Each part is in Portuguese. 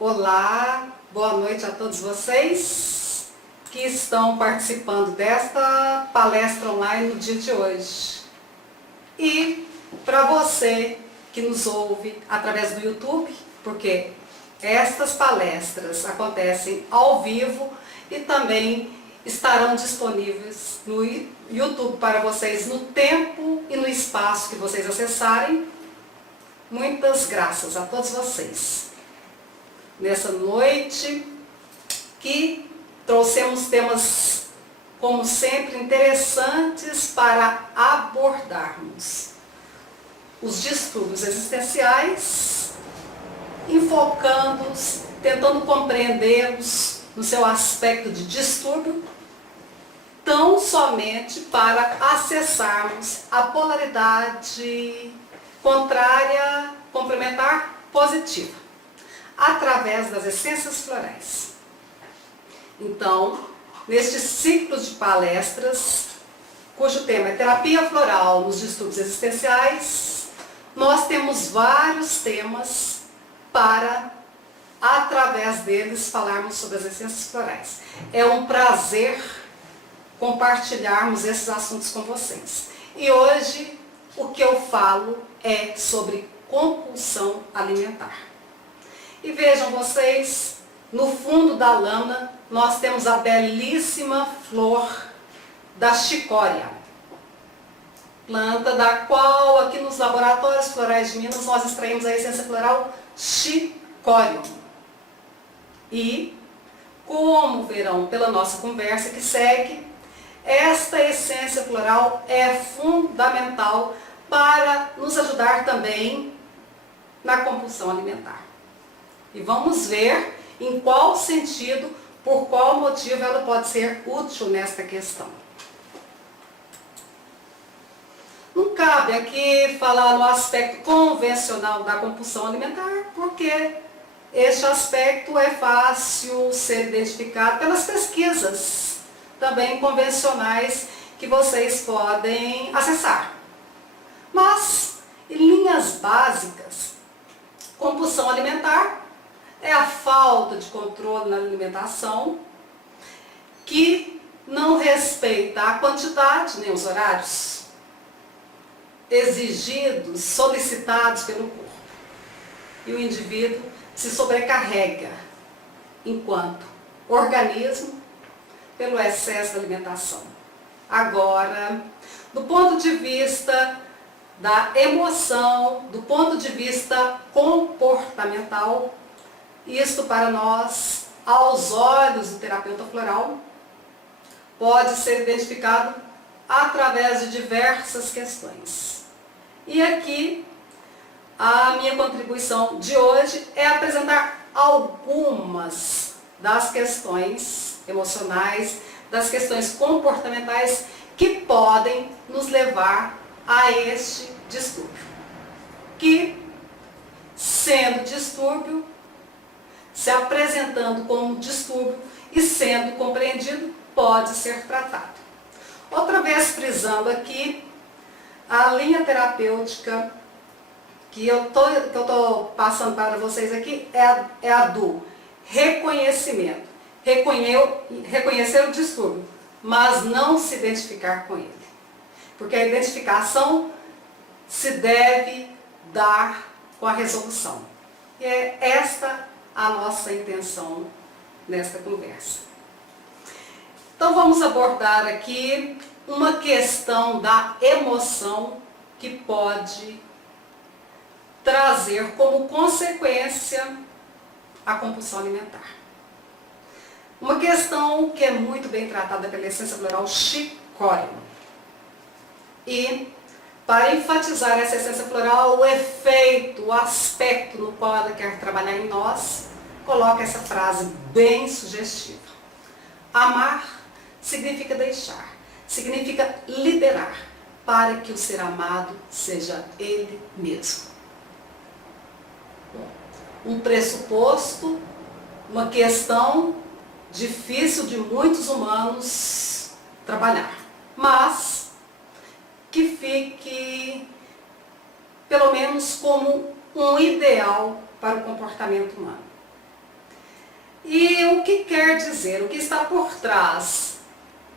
Olá, boa noite a todos vocês que estão participando desta palestra online no dia de hoje. E para você que nos ouve através do YouTube, porque estas palestras acontecem ao vivo e também estarão disponíveis no YouTube para vocês no tempo e no espaço que vocês acessarem. Muitas graças a todos vocês. Nessa noite que trouxemos temas, como sempre, interessantes para abordarmos. Os distúrbios existenciais, enfocando-os, tentando compreendê-los no seu aspecto de distúrbio, tão somente para acessarmos a polaridade contrária, complementar, positiva, através das essências florais. Então, neste ciclo de palestras, cujo tema é terapia floral nos distúrbios existenciais, nós temos vários temas para, através deles, falarmos sobre as essências florais. É um prazer compartilharmos esses assuntos com vocês. E hoje, o que eu falo é sobre compulsão alimentar. E vejam vocês, no fundo da lâmina, nós temos a belíssima flor da chicória. Planta da qual, aqui nos laboratórios florais de Minas, nós extraímos a essência floral chicórium. E, como verão pela nossa conversa que segue, esta essência floral é fundamental para nos ajudar também na compulsão alimentar. E vamos ver em qual sentido, por qual motivo ela pode ser útil nesta questão. Não cabe aqui falar no aspecto convencional da compulsão alimentar, porque este aspecto é fácil ser identificado pelas pesquisas também convencionais que vocês podem acessar. Mas, em linhas básicas, compulsão alimentar é a falta de controle na alimentação que não respeita a quantidade nem os horários exigidos, solicitados pelo corpo. E o indivíduo se sobrecarrega enquanto organismo pelo excesso de alimentação. Agora, do ponto de vista da emoção, do ponto de vista comportamental, isto para nós, aos olhos do terapeuta floral, pode ser identificado através de diversas questões. E aqui, a minha contribuição de hoje é apresentar algumas das questões emocionais, das questões comportamentais que podem nos levar a este distúrbio. Que, sendo distúrbio, se apresentando como distúrbio e sendo compreendido, pode ser tratado. Outra vez frisando aqui, a linha terapêutica que eu estou passando para vocês aqui é a do reconhecimento. Reconhecer o distúrbio, mas não se identificar com ele. Porque a identificação se deve dar com a resolução. E é esta a nossa intenção nesta conversa. Então vamos abordar aqui uma questão da emoção que pode trazer como consequência a compulsão alimentar. Uma questão que é muito bem tratada pela essência floral chicórium. E, para enfatizar essa essência floral, o efeito, o aspecto no qual ela quer trabalhar em nós, coloca essa frase bem sugestiva. Amar significa deixar, significa liberar, para que o ser amado seja ele mesmo. Um pressuposto, uma questão difícil de muitos humanos trabalhar, mas que fique pelo menos como um ideal para o comportamento humano. E o que quer dizer, o que está por trás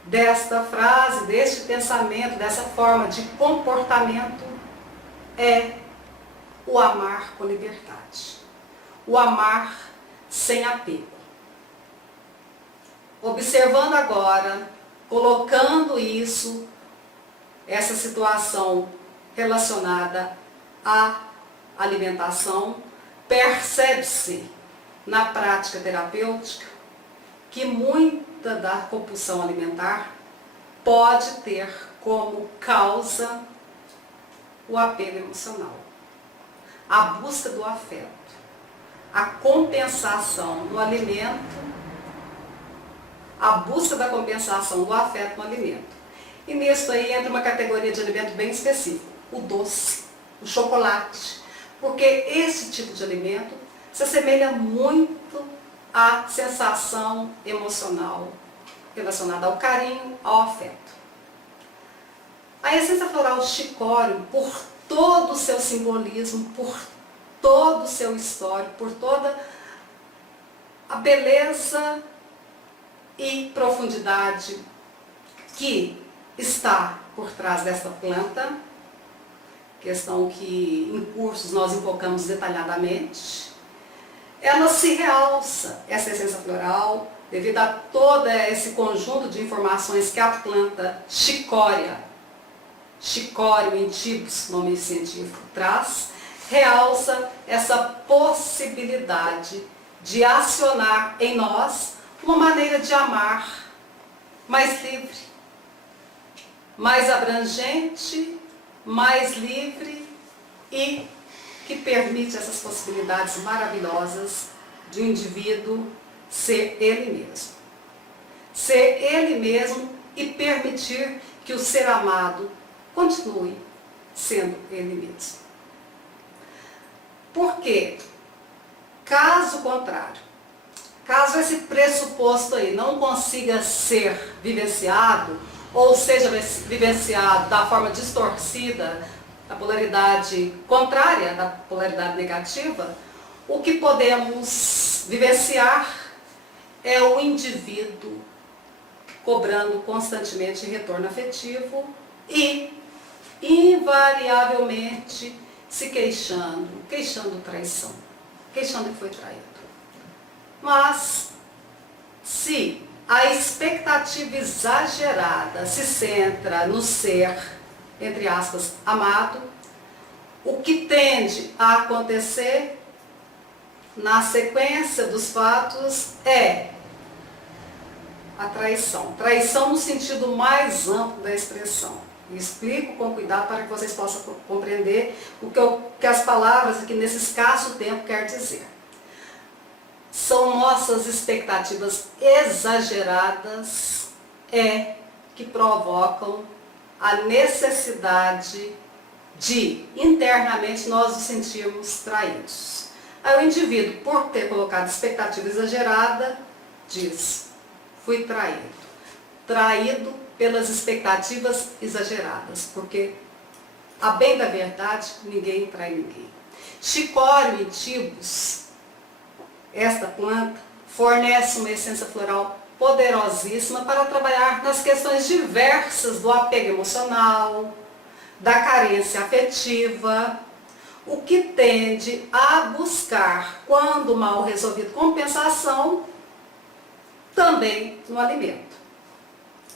desta frase, deste pensamento, dessa forma de comportamento é o amar com liberdade, o amar sem apego. Observando agora, colocando isso, essa situação relacionada à alimentação, percebe-se na prática terapêutica que muita da compulsão alimentar pode ter como causa o apego emocional, a busca do afeto, a compensação do alimento, a busca da compensação do afeto no alimento. E nisso aí entra uma categoria de alimento bem específico, o doce, o chocolate, porque esse tipo de alimento se assemelha muito à sensação emocional relacionada ao carinho, ao afeto. A essência floral chicório, por todo o seu simbolismo, por todo o seu histórico, por toda a beleza e profundidade que está por trás dessa planta, questão que em cursos nós enfocamos detalhadamente, ela se realça, essa essência floral, devido a todo esse conjunto de informações que a planta chicória, chicório intibus, nome científico, traz, realça essa possibilidade de acionar em nós uma maneira de amar mais livre, mais abrangente, mais livre e que permite essas possibilidades maravilhosas de um indivíduo ser ele mesmo. Ser ele mesmo e permitir que o ser amado continue sendo ele mesmo. Porque, caso contrário, caso esse pressuposto aí não consiga ser vivenciado, ou seja vivenciado da forma distorcida, da polaridade contrária, da polaridade negativa, o que podemos vivenciar é o indivíduo cobrando constantemente retorno afetivo e, invariavelmente, se queixando traição, queixando que foi traído. Mas, se a expectativa exagerada se centra no ser, entre aspas, amado, o que tende a acontecer na sequência dos fatos é a traição. Traição no sentido mais amplo da expressão. Explico com cuidado para que vocês possam compreender o que as palavras aqui nesse escasso tempo quer dizer. São nossas expectativas exageradas que provocam a necessidade de internamente nós nos sentirmos traídos. Aí o indivíduo, por ter colocado expectativa exagerada, diz: fui traído. Traído pelas expectativas exageradas, porque, a bem da verdade, ninguém trai ninguém. Chicório intibus, esta planta, fornece uma essência floral poderosíssima para trabalhar nas questões diversas do apego emocional, da carência afetiva, o que tende a buscar, quando mal resolvido, compensação, também no alimento.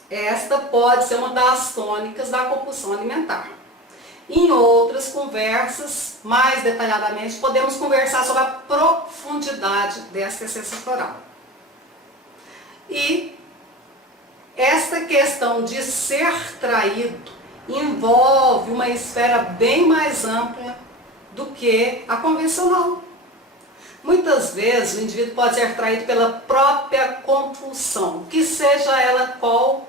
Esta pode ser uma das tônicas da compulsão alimentar. Em outras conversas, mais detalhadamente, podemos conversar sobre a profundidade desta essência floral. E esta questão de ser traído envolve uma esfera bem mais ampla do que a convencional. Muitas vezes o indivíduo pode ser traído pela própria compulsão, que seja ela qual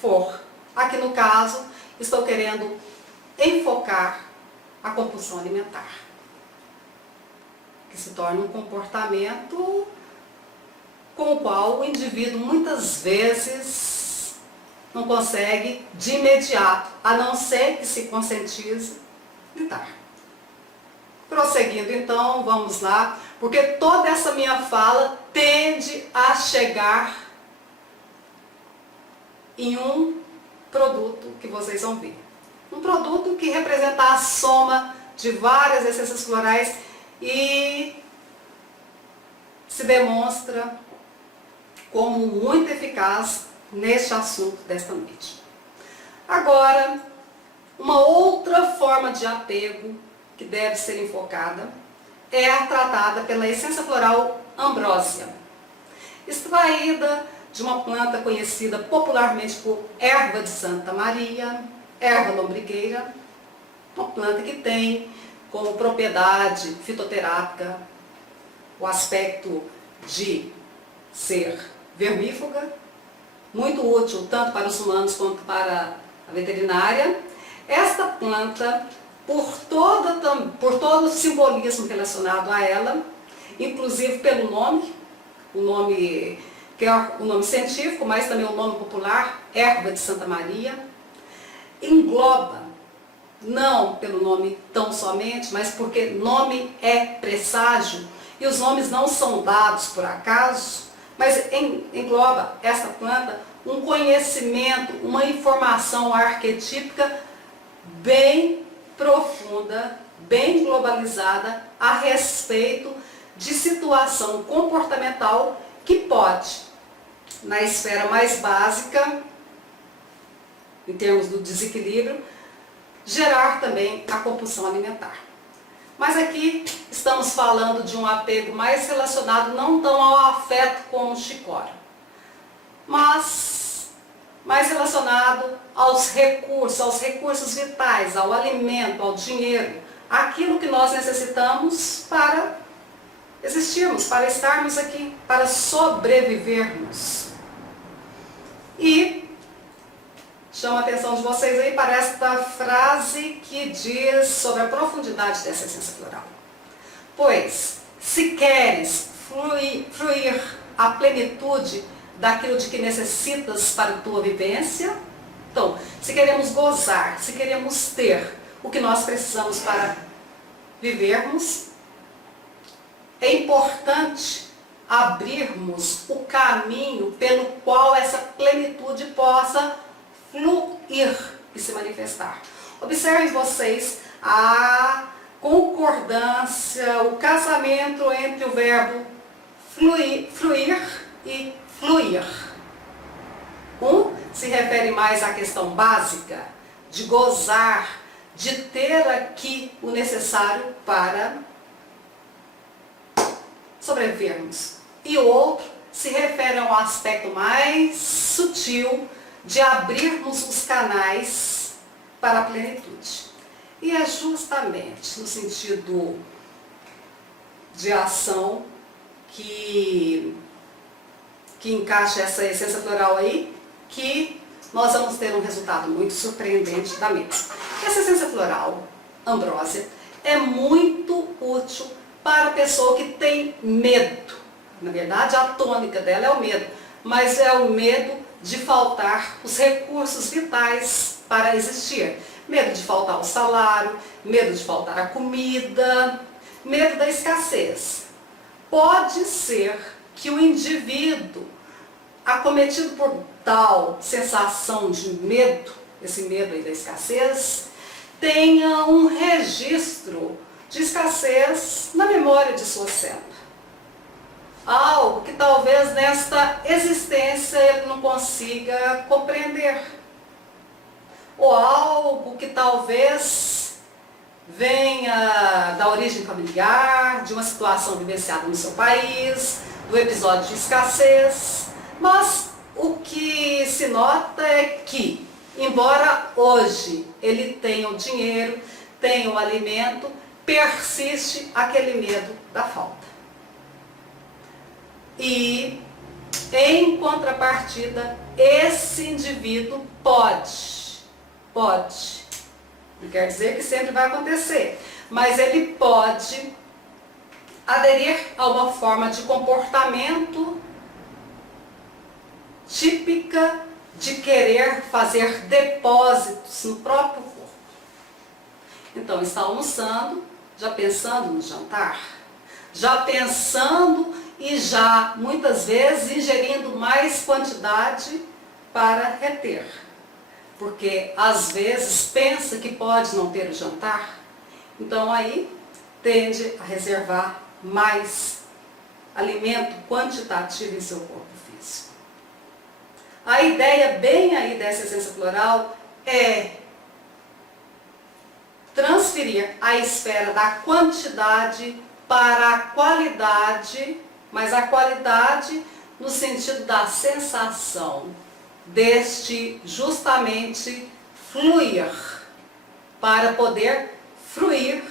for. Aqui no caso, estou querendo enfocar a compulsão alimentar, que se torna um comportamento com o qual o indivíduo muitas vezes não consegue de imediato, a não ser que se conscientize, lidar. Prosseguindo então, vamos lá, porque toda essa minha fala tende a chegar em um produto que vocês vão ver. Um produto que representa a soma de várias essências florais e se demonstra como muito eficaz neste assunto desta noite. Agora, uma outra forma de apego que deve ser enfocada é a tratada pela essência floral ambrósia, extraída de uma planta conhecida popularmente por erva de Santa Maria, erva lombrigueira, uma planta que tem como propriedade fitoterápica o aspecto de ser vermífuga, muito útil tanto para os humanos quanto para a veterinária. Esta planta, por todo o simbolismo relacionado a ela, inclusive pelo nome, o nome que é o nome científico, mas também o nome popular, erva de Santa Maria, engloba, não pelo nome tão somente, mas porque nome é presságio, e os nomes não são dados por acaso, mas engloba essa planta um conhecimento, uma informação arquetípica bem profunda, bem globalizada a respeito de situação comportamental que pode, na esfera mais básica, em termos do desequilíbrio, gerar também a compulsão alimentar. Mas aqui estamos falando de um apego mais relacionado não tão ao afeto como o chicória, mas mais relacionado aos recursos vitais, ao alimento, ao dinheiro, aquilo que nós necessitamos para existirmos, para estarmos aqui, para sobrevivermos. E chamo a atenção de vocês aí para esta frase que diz sobre a profundidade dessa essência floral. Pois, se queres fruir a plenitude daquilo de que necessitas para a tua vivência, então, se queremos gozar, se queremos ter o que nós precisamos para vivermos, é importante abrirmos o caminho pelo qual essa plenitude possa fluir e se manifestar. Observem vocês a concordância, o casamento entre o verbo fluir e fluir. Um se refere mais à questão básica de gozar, de ter aqui o necessário para sobrevivermos. E o outro se refere a um aspecto mais sutil de abrirmos os canais para a plenitude. E é justamente no sentido de ação que encaixa essa essência floral aí, que nós vamos ter um resultado muito surpreendente da mesma. Essa essência floral, ambrósia, é muito útil para a pessoa que tem medo. Na verdade, a tônica dela é o medo, mas é o medo de faltar os recursos vitais para existir. Medo de faltar o salário, medo de faltar a comida, medo da escassez. Pode ser que o indivíduo, acometido por tal sensação de medo, esse medo aí da escassez, tenha um registro de escassez na memória de sua célula. Algo que talvez nesta existência ele não consiga compreender. Ou algo que talvez venha da origem familiar, de uma situação vivenciada no seu país, do episódio de escassez. Mas o que se nota é que, embora hoje ele tenha o dinheiro, tenha o alimento, persiste aquele medo da falta. E, em contrapartida, esse indivíduo pode, não quer dizer que sempre vai acontecer, mas ele pode aderir a uma forma de comportamento típica de querer fazer depósitos no próprio corpo. Então, está almoçando, já pensando no jantar? Já pensando e já, muitas vezes, ingerindo mais quantidade para reter? Porque, às vezes, pensa que pode não ter o jantar, então aí tende a reservar mais alimento quantitativo em seu corpo físico. A ideia bem aí dessa essência floral é transferir a esfera da quantidade para a qualidade, mas a qualidade no sentido da sensação, deste justamente fluir, para poder fruir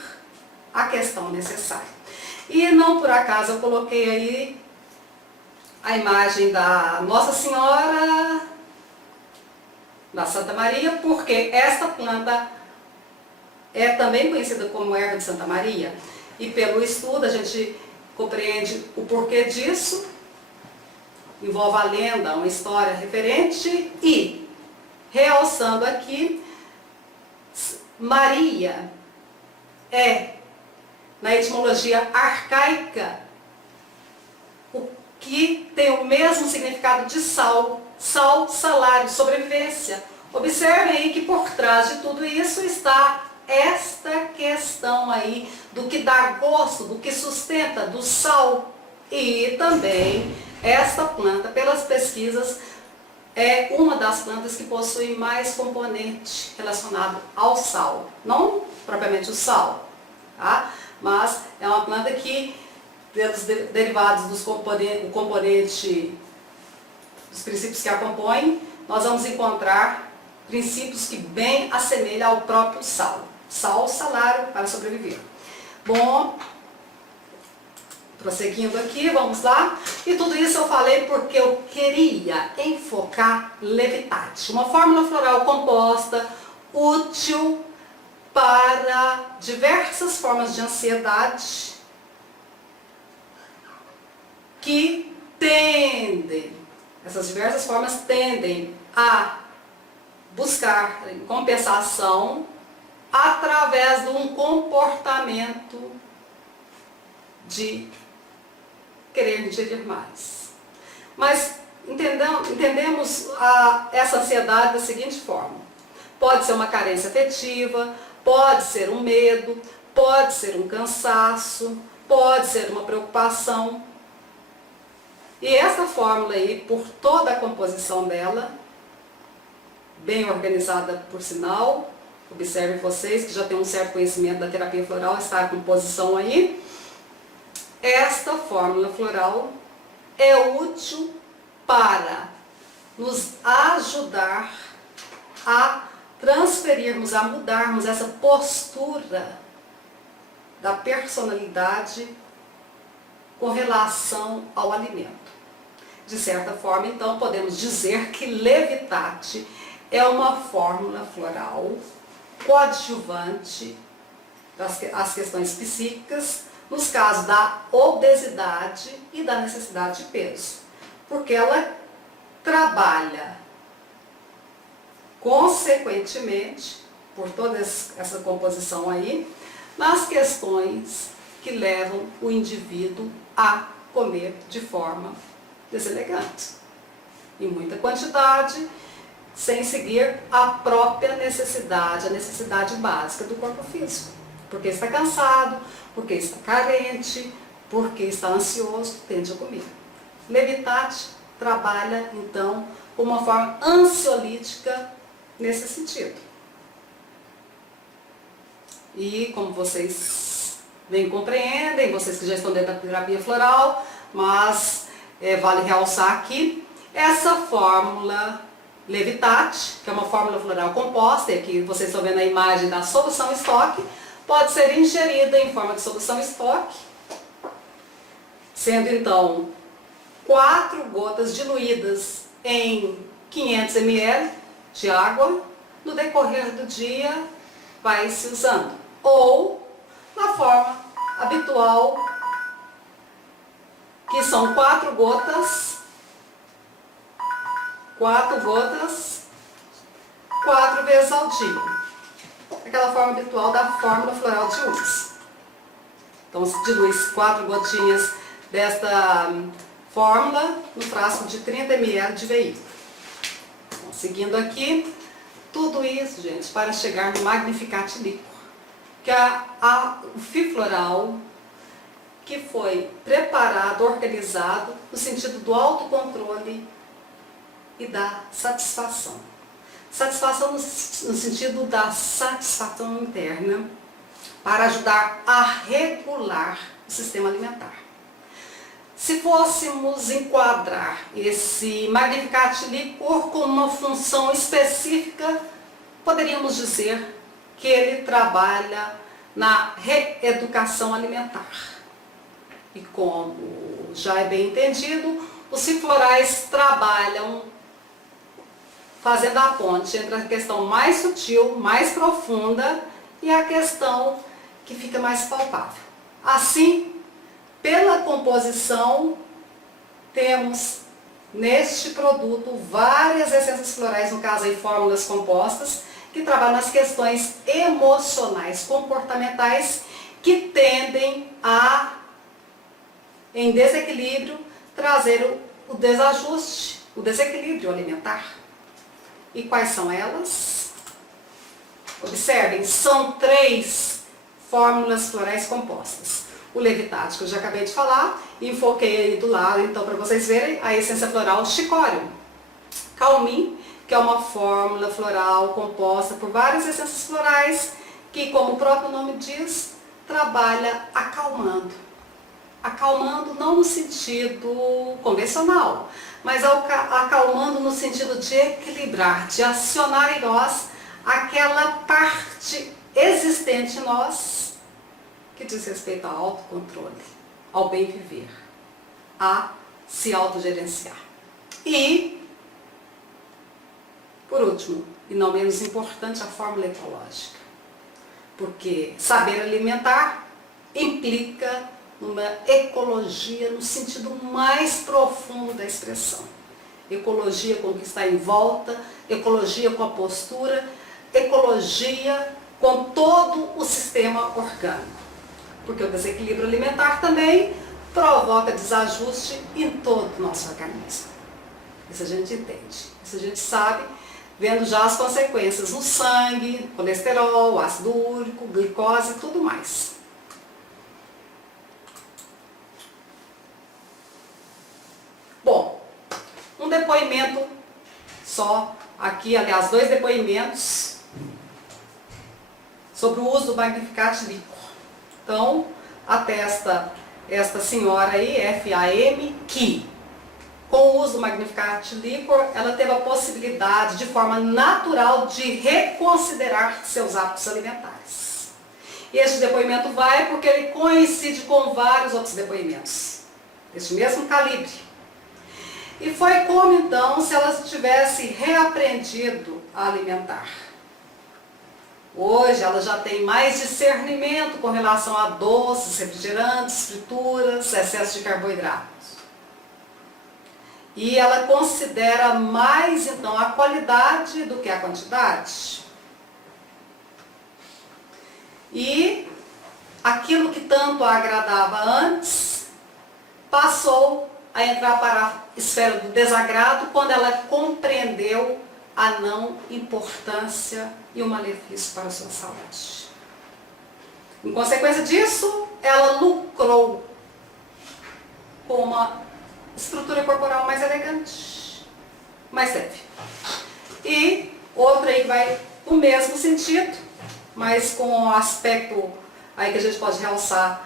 a questão necessária. E não por acaso eu coloquei aí a imagem da Nossa Senhora, da Santa Maria, porque esta planta é também conhecida como erva de Santa Maria, e pelo estudo a gente compreende o porquê disso, envolve a lenda, uma história referente, e realçando aqui, Maria é, na etimologia arcaica, o que tem o mesmo significado de sal, salário, sobrevivência. Observem aí que por trás de tudo isso está esta questão aí do que dá gosto, do que sustenta, do sal. E também esta planta, pelas pesquisas, é uma das plantas que possui mais componente relacionado ao sal. Não propriamente o sal, tá? Mas é uma planta que, pelos derivados dos componente, dos princípios que a compõem, nós vamos encontrar princípios que bem assemelham ao próprio sal. Sal, salário para sobreviver. Bom, prosseguindo aqui, vamos lá. E tudo isso eu falei porque eu queria enfocar Levitate, uma fórmula floral composta, útil para diversas formas de ansiedade que tendem, essas diversas formas tendem a buscar compensação através de um comportamento de querer ingerir mais. Mas entendemos essa ansiedade da seguinte forma: pode ser uma carência afetiva, pode ser um medo, pode ser um cansaço, pode ser uma preocupação. E essa fórmula aí, por toda a composição dela, bem organizada por sinal, observem vocês que já têm um certo conhecimento da terapia floral, está a composição aí. Esta fórmula floral é útil para nos ajudar a transferirmos, a mudarmos essa postura da personalidade com relação ao alimento. De certa forma, então, podemos dizer que Levitate é uma fórmula floral coadjuvante às questões psíquicas, nos casos da obesidade e da necessidade de peso, porque ela trabalha consequentemente, por toda essa composição aí, nas questões que levam o indivíduo a comer de forma deselegante, em muita quantidade, sem seguir a própria necessidade, a necessidade básica do corpo físico. Porque está cansado, porque está carente, porque está ansioso, tende a comer. Levitate trabalha, então, com uma forma ansiolítica nesse sentido. E como vocês bem compreendem, vocês que já estão dentro da terapia floral, mas vale realçar aqui, essa fórmula Levitate, que é uma fórmula floral composta, e aqui vocês estão vendo a imagem da solução estoque, pode ser ingerida em forma de solução estoque, sendo então 4 gotas diluídas em 500 ml de água, no decorrer do dia vai se usando. Ou na forma habitual, que são 4 gotas, 4 vezes ao dia. Aquela forma habitual da fórmula floral de Ull's. Então se dilui 4 gotinhas desta fórmula no frasco de 30 ml de veículo. Então, seguindo aqui, tudo isso, gente, para chegar no Magnificat Liquor, que é o fio floral que foi preparado, organizado no sentido do autocontrole e da satisfação. Satisfação no sentido da satisfação interna, para ajudar a regular o sistema alimentar. Se fôssemos enquadrar esse Magnificat Liquor com uma função específica, poderíamos dizer que ele trabalha na reeducação alimentar. E como já é bem entendido, os fios florais trabalham fazendo a ponte entre a questão mais sutil, mais profunda e a questão que fica mais palpável. Assim, pela composição, temos neste produto várias essências florais, no caso aí fórmulas compostas, que trabalham nas questões emocionais, comportamentais, que tendem a, em desequilíbrio, trazer o desajuste, o desequilíbrio alimentar. E quais são elas? Observem, são 3 fórmulas florais compostas. O Levitate, que eu já acabei de falar, e enfoquei aí do lado, então, para vocês verem, a essência floral Chicórium. Calmim, que é uma fórmula floral composta por várias essências florais, que, como o próprio nome diz, trabalha acalmando. Acalmando não no sentido convencional, mas acalmando no sentido de equilibrar, de acionar em nós aquela parte existente em nós que diz respeito ao autocontrole, ao bem viver, a se autogerenciar. E, por último, e não menos importante, a fórmula ecológica. Porque saber alimentar implica uma ecologia no sentido mais profundo da expressão. Ecologia com o que está em volta, ecologia com a postura, ecologia com todo o sistema orgânico. Porque o desequilíbrio alimentar também provoca desajuste em todo o nosso organismo. Isso a gente entende, isso a gente sabe, vendo já as consequências no sangue, colesterol, ácido úrico, glicose e tudo mais. Bom, um depoimento só aqui, aliás, 2 depoimentos sobre o uso do Magnificat Liquor. Então, atesta esta senhora aí, FAM, que com o uso do Magnificat Liquor, ela teve a possibilidade, de forma natural, de reconsiderar seus hábitos alimentares. E este depoimento vai porque ele coincide com vários outros depoimentos, deste mesmo calibre. E foi como, então, se ela tivesse reaprendido a alimentar. Hoje ela já tem mais discernimento com relação a doces, refrigerantes, frituras, excesso de carboidratos. E ela considera mais, então, a qualidade do que a quantidade. E aquilo que tanto a agradava antes, passou a entrar para a esfera do desagrado quando ela compreendeu a não importância e o malefício para a sua saúde. Em consequência disso, ela lucrou com uma estrutura corporal mais elegante, mais leve. E outra aí vai no mesmo sentido, mas com um aspecto aí que a gente pode realçar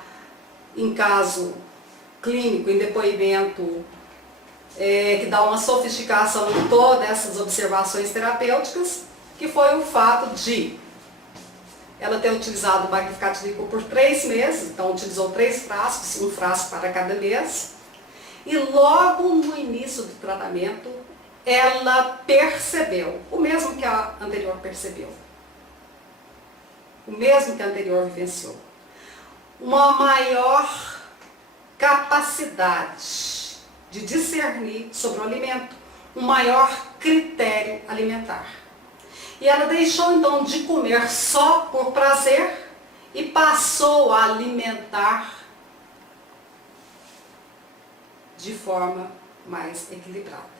em caso clínico, em depoimento, que dá uma sofisticação em todas essas observações terapêuticas, que foi o fato de ela ter utilizado o Magnificat Liquor por 3 meses, então utilizou 3 frascos, um frasco para cada mês, e logo no início do tratamento, ela percebeu, o mesmo que a anterior percebeu, o mesmo que a anterior vivenciou, uma maior capacidade de discernir sobre o alimento, um maior critério alimentar. E ela deixou então de comer só por prazer e passou a alimentar de forma mais equilibrada.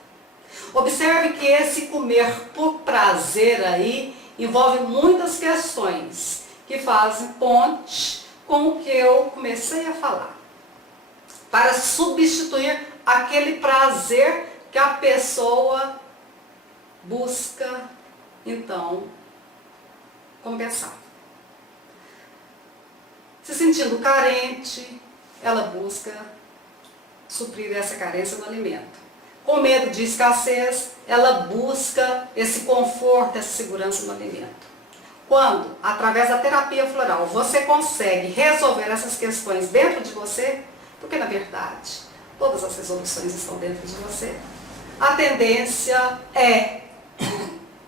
Observe que esse comer por prazer aí envolve muitas questões que fazem ponte com o que eu comecei a falar, para substituir aquele prazer que a pessoa busca, então, compensar. Se sentindo carente, ela busca suprir essa carência no alimento. Com medo de escassez, ela busca esse conforto, essa segurança no alimento. Quando, através da terapia floral, você consegue resolver essas questões dentro de você, porque na verdade, todas as resoluções estão dentro de você, a tendência é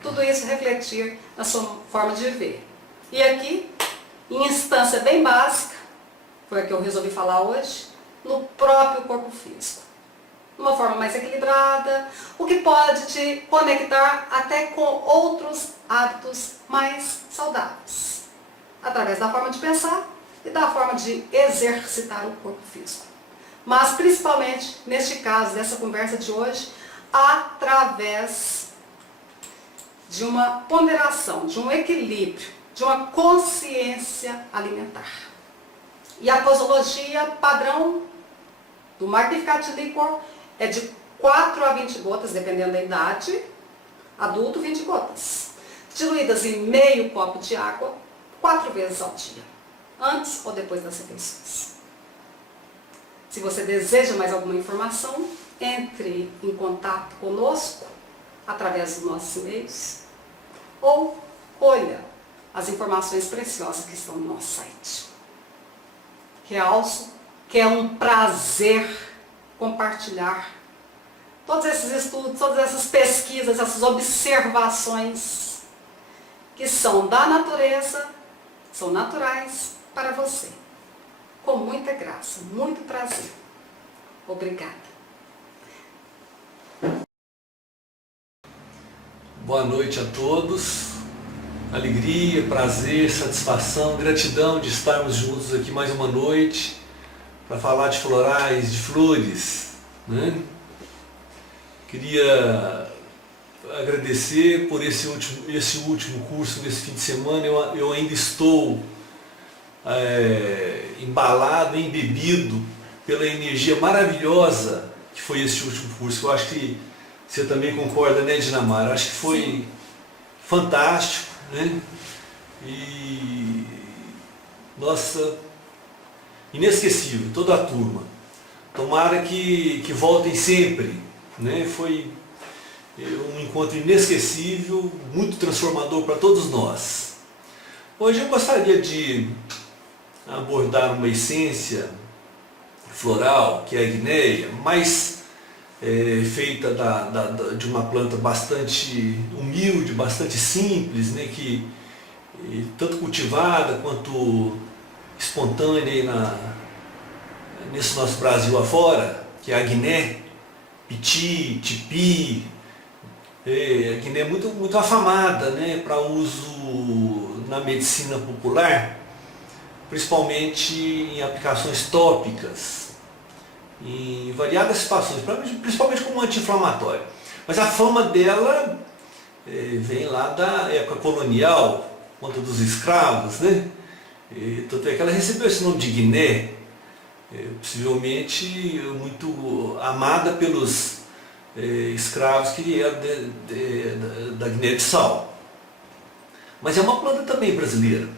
tudo isso refletir na sua forma de viver. E aqui, em instância bem básica, foi a que eu resolvi falar hoje, no próprio corpo físico. De uma forma mais equilibrada, o que pode te conectar até com outros hábitos mais saudáveis, através da forma de pensar e da forma de exercitar o corpo físico. Mas principalmente, neste caso, dessa conversa de hoje, através de uma ponderação, de um equilíbrio, de uma consciência alimentar. E a posologia padrão do Magnificat de Licor é de 4 a 20 gotas, dependendo da idade, adulto 20 gotas, diluídas em meio copo de água, 4 vezes ao dia, antes ou depois das refeições. Se você deseja mais alguma informação, entre em contato conosco através dos nossos e-mails ou olha as informações preciosas que estão no nosso site. Realço que é um prazer compartilhar todos esses estudos, todas essas pesquisas, essas observações que são da natureza, são naturais para você. Com muita graça, muito prazer. Obrigada. Boa noite a todos. Alegria, prazer, satisfação, gratidão de estarmos juntos aqui mais uma noite para falar de florais, de flores, né? Queria agradecer por esse último curso desse fim de semana. Eu ainda estou embalado, embebido pela energia maravilhosa que foi esse último curso. Eu acho que você também concorda, né, Dinamara? Acho que foi Sim. Fantástico, né? E nossa, inesquecível, toda a turma. Tomara que voltem sempre, né? Foi um encontro inesquecível, muito transformador para todos nós. Hoje eu gostaria de abordar uma essência floral, que é a guinéia, mas feita de uma planta bastante humilde, bastante simples, né, que tanto cultivada quanto espontânea aí nesse nosso Brasil afora, que é a guiné, piti, tipi. A guiné é muito afamada, né, para uso na medicina popular, principalmente em aplicações tópicas, em variadas situações, principalmente como anti-inflamatório. Mas a fama dela vem lá da época colonial, conta dos escravos, né? Tanto é que ela recebeu esse nome de Guiné, possivelmente muito amada pelos escravos que vieram da Guiné-Bissau. Mas é uma planta também brasileira.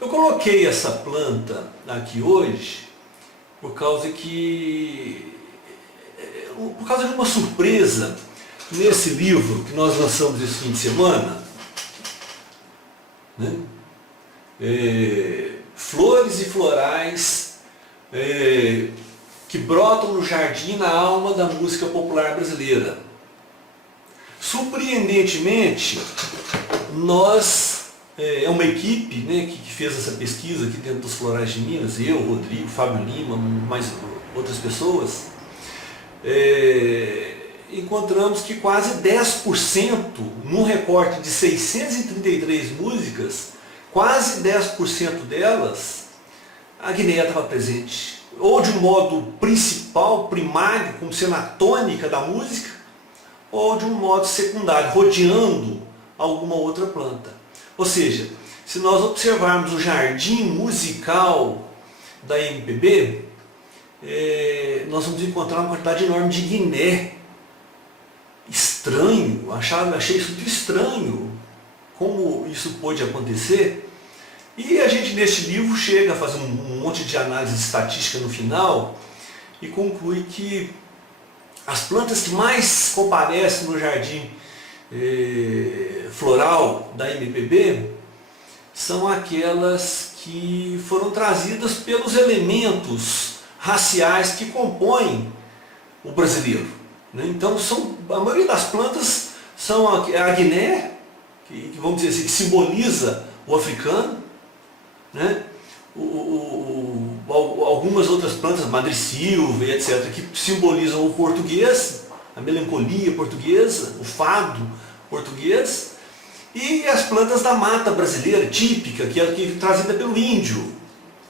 Eu coloquei essa planta aqui hoje por causa de uma surpresa nesse livro que nós lançamos esse fim de semana, né? Flores e florais que brotam no jardim, na alma da música popular brasileira. Surpreendentemente, é uma equipe, né, que fez essa pesquisa aqui dentro dos Florais de Minas, eu, Rodrigo, Fábio Lima, mais outras pessoas, encontramos que quase 10%, num recorte de 633 músicas, quase 10% delas, a guineia estava presente. Ou de um modo principal, primário, como sendo a tônica da música, ou de um modo secundário, rodeando alguma outra planta. Ou seja, se nós observarmos o jardim musical da MPB, nós vamos encontrar uma quantidade enorme de guiné. Estranho, achei isso muito estranho, como isso pôde acontecer. E a gente neste livro chega a fazer um monte de análise estatística no final e conclui que as plantas que mais comparecem no jardim floral da MPB são aquelas que foram trazidas pelos elementos raciais que compõem o brasileiro. Então, a maioria das plantas são a guiné, que vamos dizer assim, que simboliza o africano, né? Algumas outras plantas, madressilva, etc., que simbolizam o português, a melancolia portuguesa, o fado português, e as plantas da mata brasileira, típica, que é trazida pelo índio,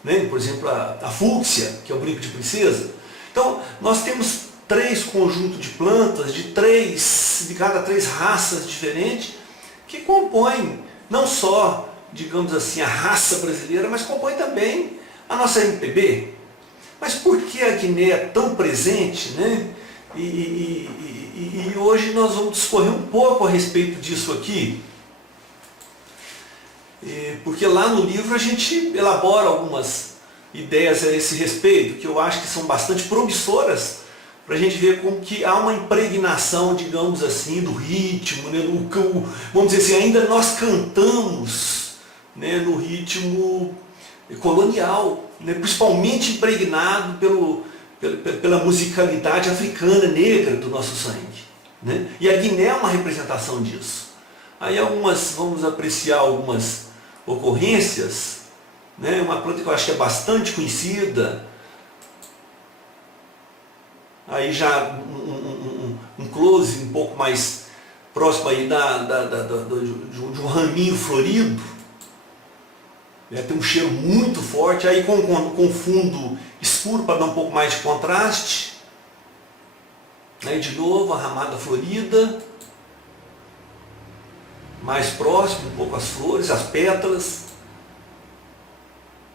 né? Por exemplo, a fúcsia, que é o brinco de princesa. Então, nós temos 3 conjuntos de plantas, de cada 3 raças diferentes, que compõem não só, digamos assim, a raça brasileira, mas compõem também a nossa MPB. Mas por que a guiné é tão presente, né? E hoje nós vamos discorrer um pouco a respeito disso aqui, porque lá no livro a gente elabora algumas ideias a esse respeito, que eu acho que são bastante promissoras, para a gente ver como que há uma impregnação, digamos assim, do ritmo, né? Vamos dizer assim, ainda nós cantamos, né, no ritmo colonial, né? Principalmente impregnado pela musicalidade africana, negra do nosso sangue, né? E a Guiné é uma representação disso. Aí vamos apreciar algumas ocorrências, né? Uma planta que eu acho que é bastante conhecida. Aí já um close um pouco mais próximo aí de um raminho florido, tem um cheiro muito forte, aí com fundo escuro para dar um pouco mais de contraste. Aí de novo a ramada florida, mais próximo um pouco as flores, as pétalas.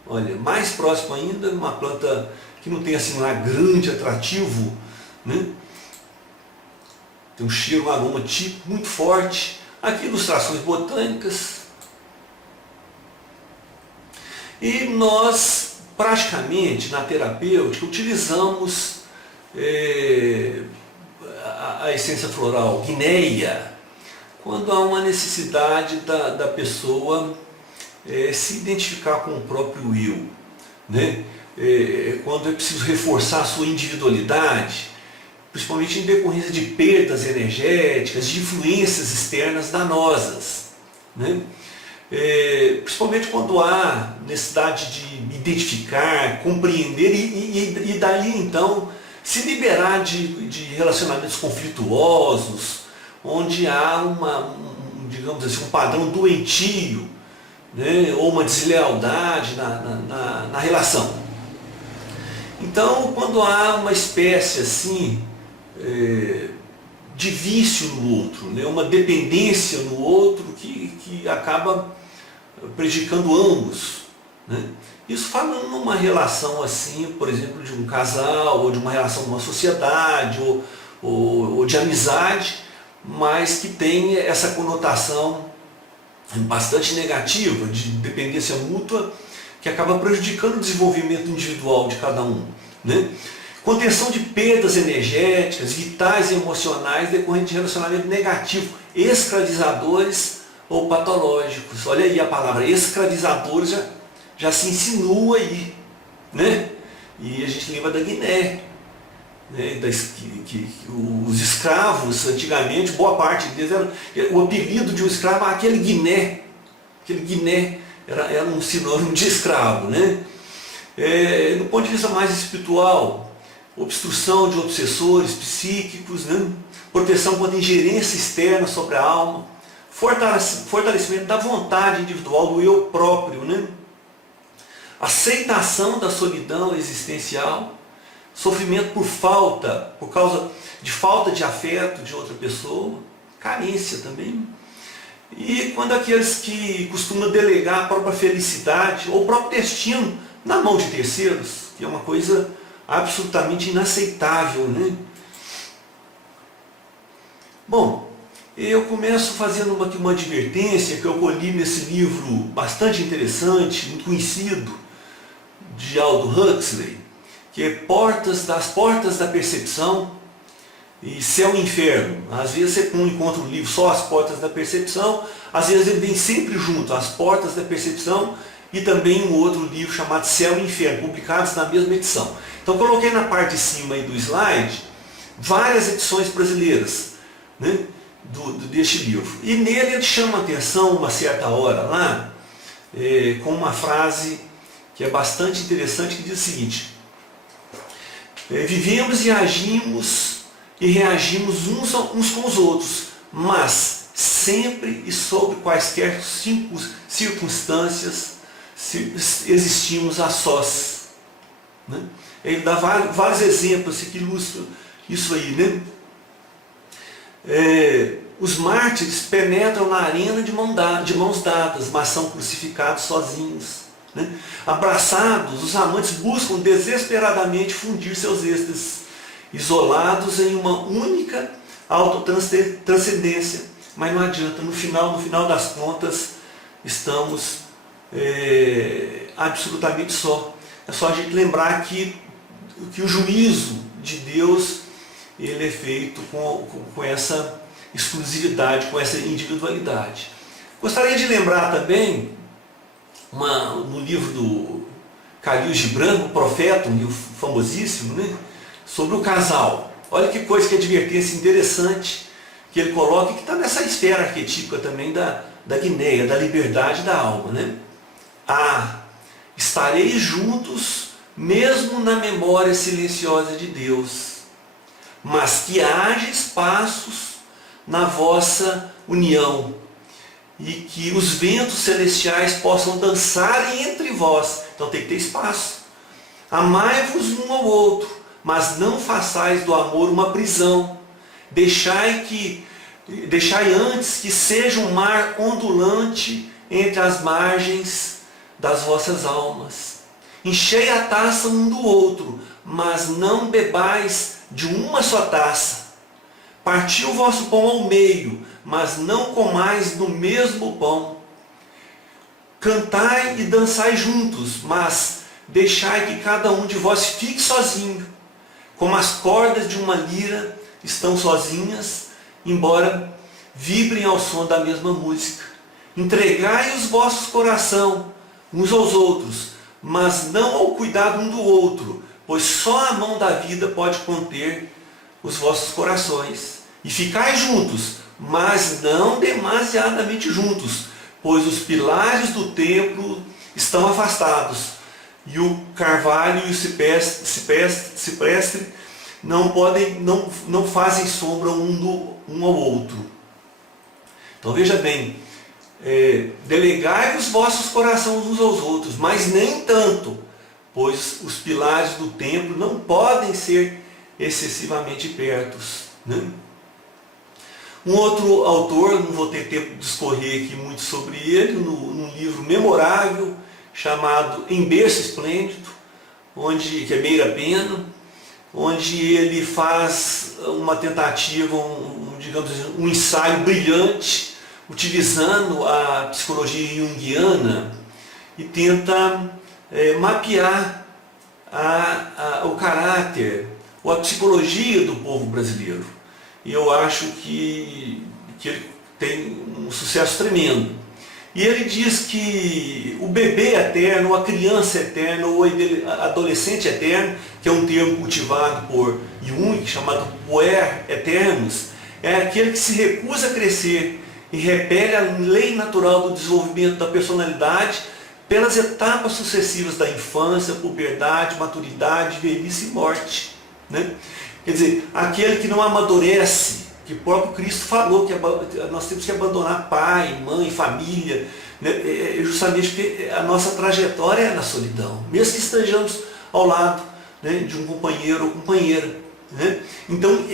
Olha, mais próximo ainda, uma planta que não tem assim um grande atrativo, né? Tem um cheiro, um aroma típico muito forte. Aqui ilustrações botânicas. E nós praticamente na terapêutica utilizamos a essência floral guineia quando há uma necessidade da pessoa se identificar com o próprio eu, né? Quando é preciso reforçar a sua individualidade, principalmente em decorrência de perdas energéticas, de influências externas danosas, né? Principalmente quando há necessidade de identificar, compreender e daí então se liberar de relacionamentos conflituosos, onde há digamos assim, um padrão doentio, né? Ou uma deslealdade na relação. Então, quando há uma espécie assim de vício no outro, né? Uma dependência no outro que acaba prejudicando ambos, né? Isso falando numa relação assim, por exemplo, de um casal, ou de uma relação de uma sociedade, ou de amizade, mas que tem essa conotação bastante negativa, de dependência mútua, que acaba prejudicando o desenvolvimento individual de cada um, né? Contenção de perdas energéticas, vitais e emocionais decorrentes de relacionamento negativo, escravizadores ou patológicos. Olha aí a palavra escravizadores já se insinua aí, né? E a gente lembra da Guiné, né? Que os escravos, antigamente, boa parte deles, o apelido de um escravo era aquele Guiné. Aquele Guiné era um sinônimo de escravo, né? Do ponto de vista mais espiritual, obstrução de obsessores psíquicos, né? Proteção contra ingerência externa sobre a alma, fortalecimento da vontade individual, do eu próprio, né? Aceitação da solidão existencial, sofrimento por causa de falta de afeto de outra pessoa, carência também. E quando aqueles que costumam delegar a própria felicidade ou o próprio destino na mão de terceiros, que é uma coisa absolutamente inaceitável, né? Bom, eu começo fazendo uma advertência que eu colhi nesse livro bastante interessante, muito conhecido, de Aldous Huxley, que é As Portas da Percepção e Céu e Inferno. Às vezes você não encontra um livro só As Portas da Percepção, às vezes ele vem sempre junto, As Portas da Percepção e também um outro livro chamado Céu e Inferno, publicados na mesma edição. Então coloquei na parte de cima aí do slide várias edições brasileiras, né, deste livro. E nele ele chama a atenção uma certa hora lá, com uma frase que é bastante interessante, que diz o seguinte: vivemos e agimos e reagimos uns com os outros, mas sempre e sob quaisquer circunstâncias existimos a sós. Né? Ele dá vários exemplos que ilustram isso aí, né? Os mártires penetram na arena de mãos dadas, mas são crucificados sozinhos. Né? Abraçados, os amantes buscam desesperadamente fundir seus êxtases, isolados em uma única autotranscendência, mas não adianta, no final das contas, estamos absolutamente só. É só a gente lembrar que o juízo de Deus ele é feito com essa exclusividade, com essa individualidade. Gostaria de lembrar também no livro do Khalil Gibran, o Profeta, um livro famosíssimo, né, sobre o casal. Olha que coisa, que advertência interessante que ele coloca, que está nessa esfera arquetípica também da Guinéia, da liberdade da alma. Né? Estareis juntos, mesmo na memória silenciosa de Deus, mas que haja espaços na vossa união, e que os ventos celestiais possam dançar entre vós. Então tem que ter espaço. Amai-vos um ao outro, mas não façais do amor uma prisão. Deixai antes que seja um mar ondulante entre as margens das vossas almas. Enchei a taça um do outro, mas não bebais de uma só taça. Parti o vosso pão ao meio, mas não comais do mesmo pão. Cantai e dançai juntos, mas deixai que cada um de vós fique sozinho, como as cordas de uma lira estão sozinhas, embora vibrem ao som da mesma música. Entregai os vossos corações uns aos outros, mas não ao cuidado um do outro, pois só a mão da vida pode conter os vossos corações. E ficai juntos, mas não demasiadamente juntos, pois os pilares do templo estão afastados, e o carvalho e o cipreste não fazem sombra um ao outro. Então veja bem, delegai os vossos corações uns aos outros, mas nem tanto, pois os pilares do templo não podem ser excessivamente pertos. Né? Um outro autor, não vou ter tempo de discorrer aqui muito sobre ele, num livro memorável chamado Em Berço Esplêndido, que é Meira Pena, onde ele faz uma tentativa, digamos assim, um ensaio brilhante, utilizando a psicologia junguiana, e tenta mapear o caráter ou a psicologia do povo brasileiro. E eu acho que ele tem um sucesso tremendo. E ele diz que o bebê eterno, a criança eterna, ou adolescente eterno, que é um termo cultivado por Jung, chamado puer eternus, é aquele que se recusa a crescer e repele a lei natural do desenvolvimento da personalidade pelas etapas sucessivas da infância, puberdade, maturidade, velhice e morte. Né? Quer dizer, aquele que não amadurece, que o próprio Cristo falou que nós temos que abandonar pai, mãe, família, né? Justamente porque a nossa trajetória é na solidão, mesmo que estejamos ao lado, né, de um companheiro ou companheira. Né? Então,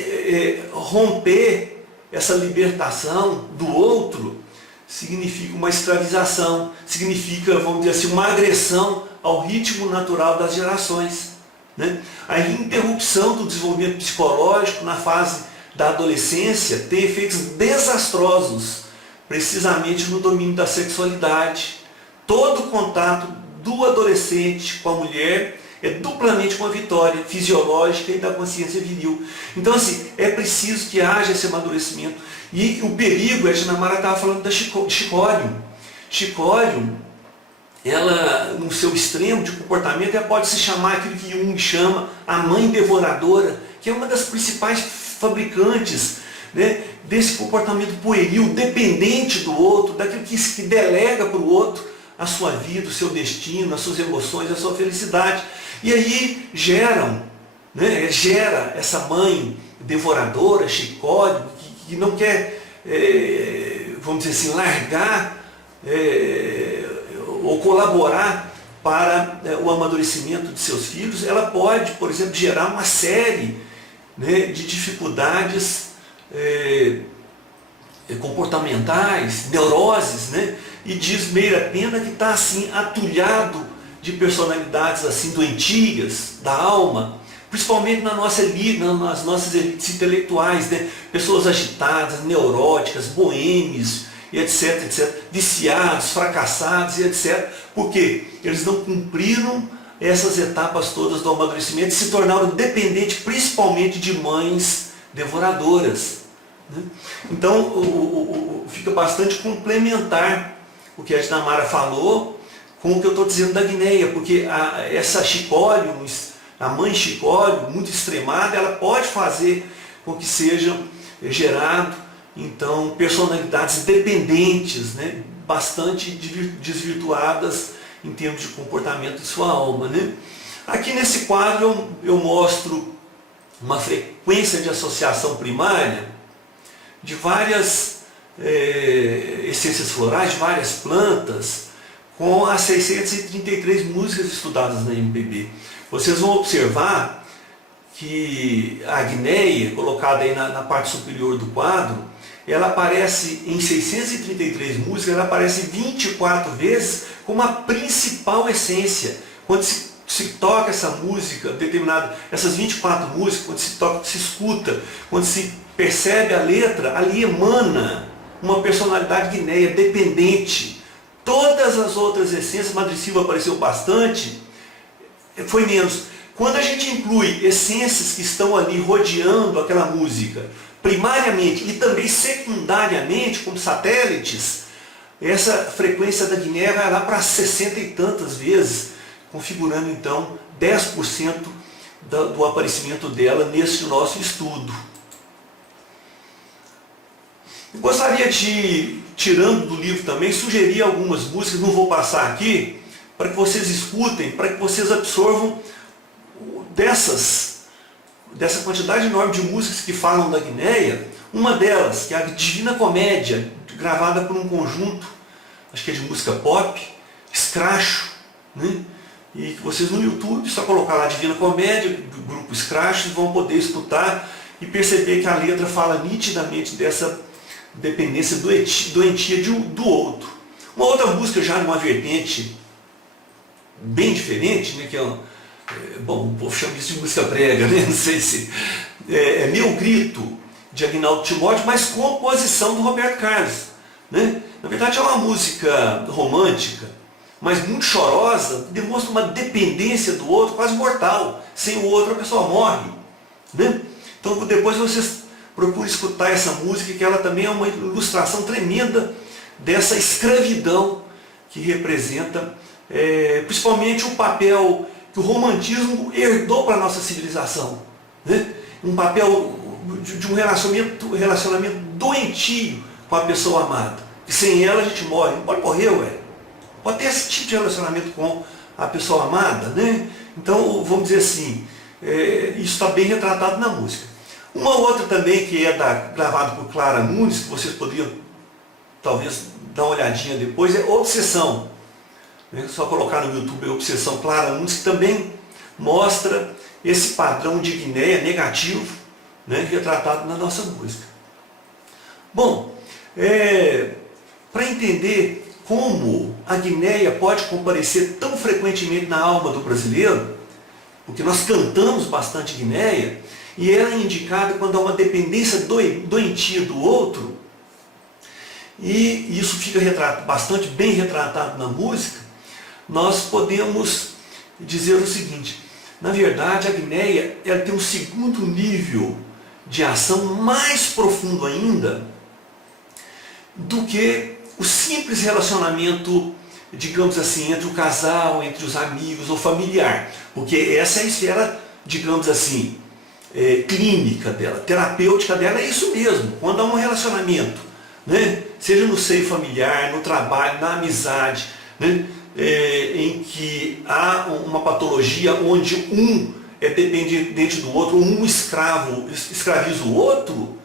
romper essa libertação do outro significa uma escravização, significa, vamos dizer assim, uma agressão ao ritmo natural das gerações. Né? A interrupção do desenvolvimento psicológico na fase da adolescência tem efeitos desastrosos, precisamente no domínio da sexualidade. Todo contato do adolescente com a mulher é duplamente uma vitória fisiológica e da consciência viril. Então, assim, é preciso que haja esse amadurecimento. E o perigo, a Dinamarca estava falando da chicório. Chicório, ela, no seu extremo de comportamento, ela pode se chamar aquilo que Jung chama a mãe devoradora, que é uma das principais fabricantes, né, desse comportamento pueril, dependente do outro, daquilo que delega para o outro a sua vida, o seu destino, as suas emoções, a sua felicidade. E aí gera essa mãe devoradora, chicório, que não quer, vamos dizer assim, largar ou colaborar para o amadurecimento de seus filhos. Ela pode, por exemplo, gerar uma série, né, de dificuldades comportamentais, neuroses, né? E diz Meira Pena que está assim atulhado de personalidades assim doentias da alma, principalmente nas nossas elites intelectuais, né? Pessoas agitadas, neuróticas, boêmios, e etc, etc, viciados, fracassados e etc, porque eles não cumpriram essas etapas todas do amadurecimento e se tornaram dependentes principalmente de mães devoradoras. Né? Então fica bastante complementar o que a Dinamarca falou com o que eu estou dizendo da Guinéia, porque essa chicório, a mãe chicório, muito extremada, ela pode fazer com que sejam gerado, então, personalidades dependentes, né, bastante desvirtuadas em termos de comportamento de sua alma. Né? Aqui nesse quadro eu mostro uma frequência de associação primária de várias essências florais, de várias plantas, com as 633 músicas estudadas na MPB. Vocês vão observar que a Guinéia, colocada aí na parte superior do quadro, ela aparece em 633 músicas, ela aparece 24 vezes como a principal essência. Quando se toca essa música, determinada, essas 24 músicas, quando se toca, se escuta, quando se percebe a letra, ali emana uma personalidade guineia dependente. Todas as outras essências, Madre Silva apareceu bastante, foi menos. Quando a gente inclui essências que estão ali rodeando aquela música, primariamente e também secundariamente, como satélites, essa frequência da Guiné vai lá para 60 e tantas vezes, configurando então 10% do aparecimento dela nesse nosso estudo. Eu gostaria de, tirando do livro também, sugerir algumas músicas, não vou passar aqui, para que vocês escutem, para que vocês absorvam dessa quantidade enorme de músicas que falam da Guinéia. Uma delas, que é a Divina Comédia, gravada por um conjunto, acho que é de música pop, Escracho, né? E que vocês no YouTube, só colocar lá Divina Comédia, do grupo Escracho, vão poder escutar e perceber que a letra fala nitidamente dessa dependência doentia do outro. Uma outra música já numa vertente bem diferente, né, que é bom, o povo chama isso de música brega, né? Não sei se é Meu Grito, de Aguinaldo Timóteo, mas composição do Roberto Carlos. Né? Na verdade é uma música romântica, mas muito chorosa, que demonstra uma dependência do outro quase mortal. Sem o outro a pessoa morre. Né? Então depois vocês procuram escutar essa música, que ela também é uma ilustração tremenda dessa escravidão que representa principalmente o papel que o romantismo herdou para a nossa civilização. Né? Um papel de um relacionamento doentio com a pessoa amada. E sem ela a gente morre. Pode morrer, ué. Pode ter esse tipo de relacionamento com a pessoa amada. Né? Então, vamos dizer assim, isso está bem retratado na música. Uma outra também que é gravada por Clara Nunes, que vocês poderiam talvez dar uma olhadinha depois, é Obsessão. Né? Só colocar no YouTube Obsessão Clara Nunes, que também mostra esse padrão de Guinéia negativo, né, retratado na nossa música. Bom, para entender como a Guinéia pode comparecer tão frequentemente na alma do brasileiro, porque nós cantamos bastante Guinéia, e ela é indicada quando há uma dependência doentia do outro, e isso fica bastante bem retratado na música, nós podemos dizer o seguinte: na verdade, a Guinéia ela tem um segundo nível de ação mais profundo ainda do que o simples relacionamento, digamos assim, entre o casal, entre os amigos ou familiar. Porque essa é a esfera, digamos assim, clínica dela, terapêutica dela, é isso mesmo. Quando há um relacionamento, né, seja no seio familiar, no trabalho, na amizade, né, em que há uma patologia onde um é dependente do outro, um escraviza o outro,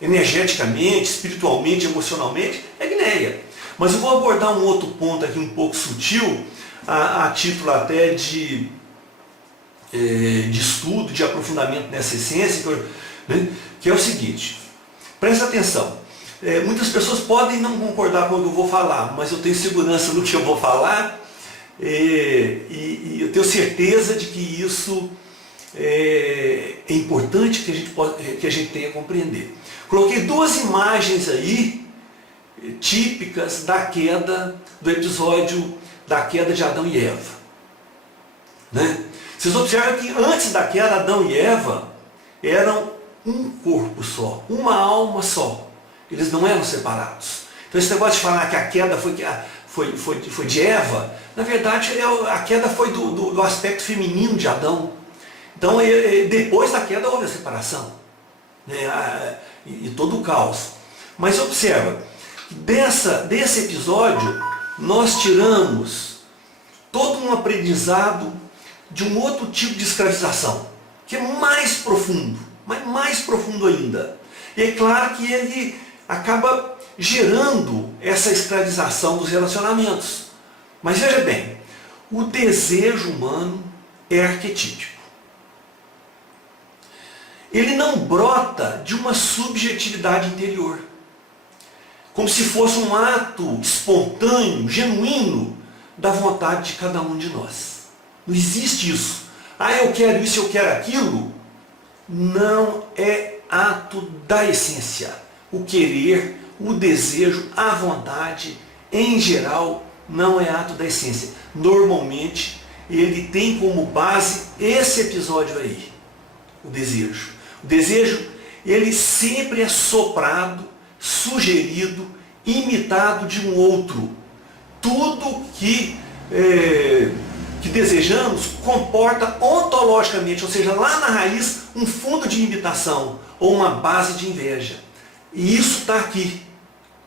energeticamente, espiritualmente, emocionalmente, é Guinéia. Mas eu vou abordar um outro ponto aqui um pouco sutil, a título até de estudo, de aprofundamento nessa essência, que é o seguinte: presta atenção. Muitas pessoas podem não concordar com o que eu vou falar, mas eu tenho segurança no que eu vou falar, e eu tenho certeza de que isso é importante que a gente tenha a compreender. Coloquei duas imagens aí, típicas da queda, do episódio da queda de Adão e Eva. Né? Vocês observam que antes da queda, Adão e Eva eram um corpo só, uma alma só. Eles não eram separados. Então esse negócio de falar que a queda foi de Eva, na verdade a queda foi do aspecto feminino de Adão. Então depois da queda houve a separação, né, e todo o caos. Mas observa, desse episódio nós tiramos todo um aprendizado de um outro tipo de escravização, que é mais profundo, mas mais profundo ainda. E é claro que ele acaba gerando essa escravização dos relacionamentos. Mas veja bem, o desejo humano é arquetípico. Ele não brota de uma subjetividade interior, como se fosse um ato espontâneo, genuíno, da vontade de cada um de nós. Não existe isso. Eu quero isso, eu quero aquilo. Não é ato da essência. O querer, o desejo, a vontade, em geral, não é ato da essência. Normalmente, ele tem como base esse episódio aí, o desejo. O desejo, ele sempre é soprado, sugerido, imitado de um outro. Tudo que desejamos comporta ontologicamente, ou seja, lá na raiz, um fundo de imitação ou uma base de inveja. E isso está aqui.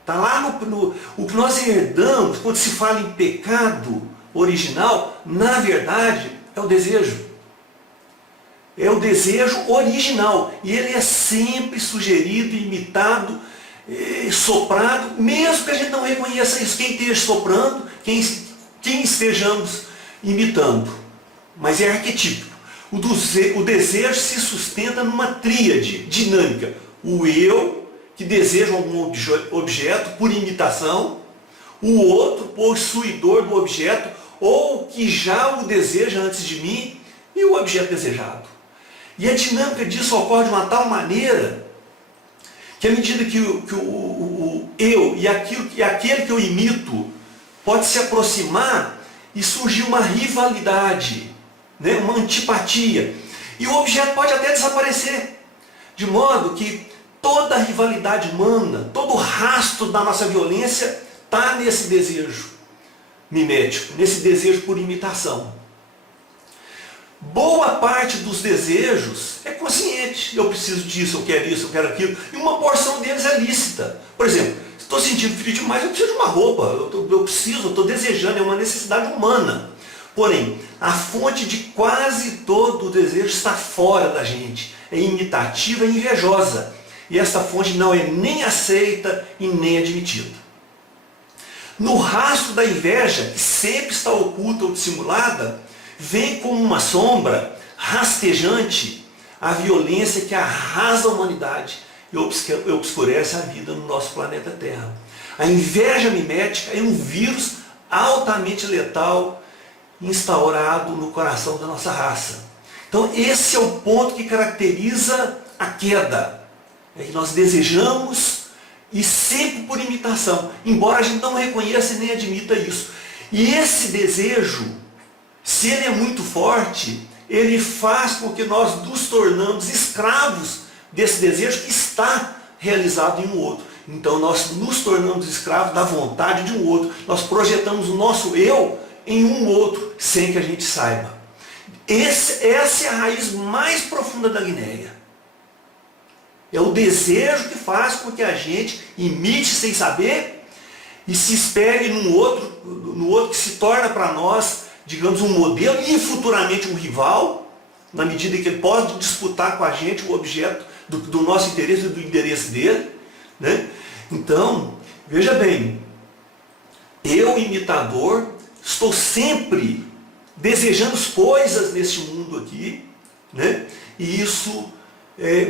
Está lá o que nós herdamos, quando se fala em pecado original, na verdade, é o desejo. É o desejo original. E ele é sempre sugerido, imitado, soprado, mesmo que a gente não reconheça isso. Quem esteja soprando, quem estejamos imitando. Mas é arquetípico. O desejo se sustenta numa tríade dinâmica. O eu, que deseja algum objeto por imitação, o outro possuidor do objeto, ou que já o deseja antes de mim, e o objeto desejado. E a dinâmica disso ocorre de uma tal maneira que à medida que o eu e aquele que eu imito pode se aproximar e surgir uma rivalidade, né, uma antipatia. E o objeto pode até desaparecer, de modo que toda a rivalidade humana, todo o rastro da nossa violência está nesse desejo mimético, nesse desejo por imitação. Boa parte dos desejos é consciente. Eu preciso disso, eu quero aquilo. E uma porção deles é lícita. Por exemplo, se estou sentindo frio demais, eu preciso de uma roupa. Eu estou desejando, é uma necessidade humana. Porém, a fonte de quase todo o desejo está fora da gente. É imitativa e invejosa. E essa fonte não é nem aceita e nem admitida. No rastro da inveja, que sempre está oculta ou dissimulada, vem como uma sombra rastejante a violência que arrasa a humanidade e obscurece a vida no nosso planeta Terra. A inveja mimética é um vírus altamente letal instaurado no coração da nossa raça. Então esse é o ponto que caracteriza a queda. É que nós desejamos e sempre por imitação, embora a gente não reconheça e nem admita isso. E esse desejo, se ele é muito forte, ele faz com que nós nos tornamos escravos desse desejo que está realizado em um outro. Então nós nos tornamos escravos da vontade de um outro. Nós projetamos o nosso eu em um outro, sem que a gente saiba. Essa é a raiz mais profunda da Guinéia. É o desejo que faz com que a gente imite sem saber e se espelhe no outro que se torna para nós, digamos, um modelo e futuramente um rival, na medida em que ele pode disputar com a gente o objeto do nosso interesse e do interesse dele. Né? Então, veja bem, eu, imitador, estou sempre desejando coisas neste mundo aqui, né? E isso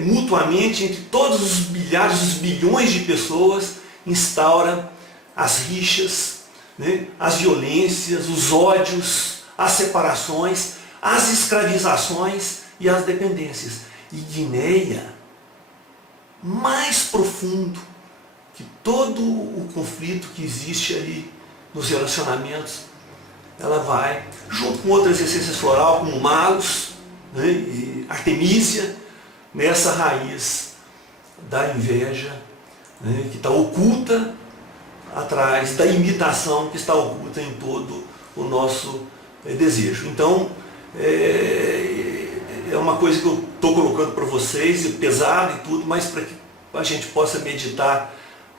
mutuamente entre todos os milhares, os bilhões de pessoas instaura as rixas, né? As violências, os ódios, as separações, as escravizações e as dependências. E Guinéia, mais profundo que todo o conflito que existe ali nos relacionamentos, ela vai, junto com outras essências florais, como Malus, né, e Artemisia, nessa raiz da inveja, né, que está oculta atrás da imitação que está oculta em todo o nosso desejo. Então, é uma coisa que eu estou colocando para vocês, pesado e tudo, mas para que a gente possa meditar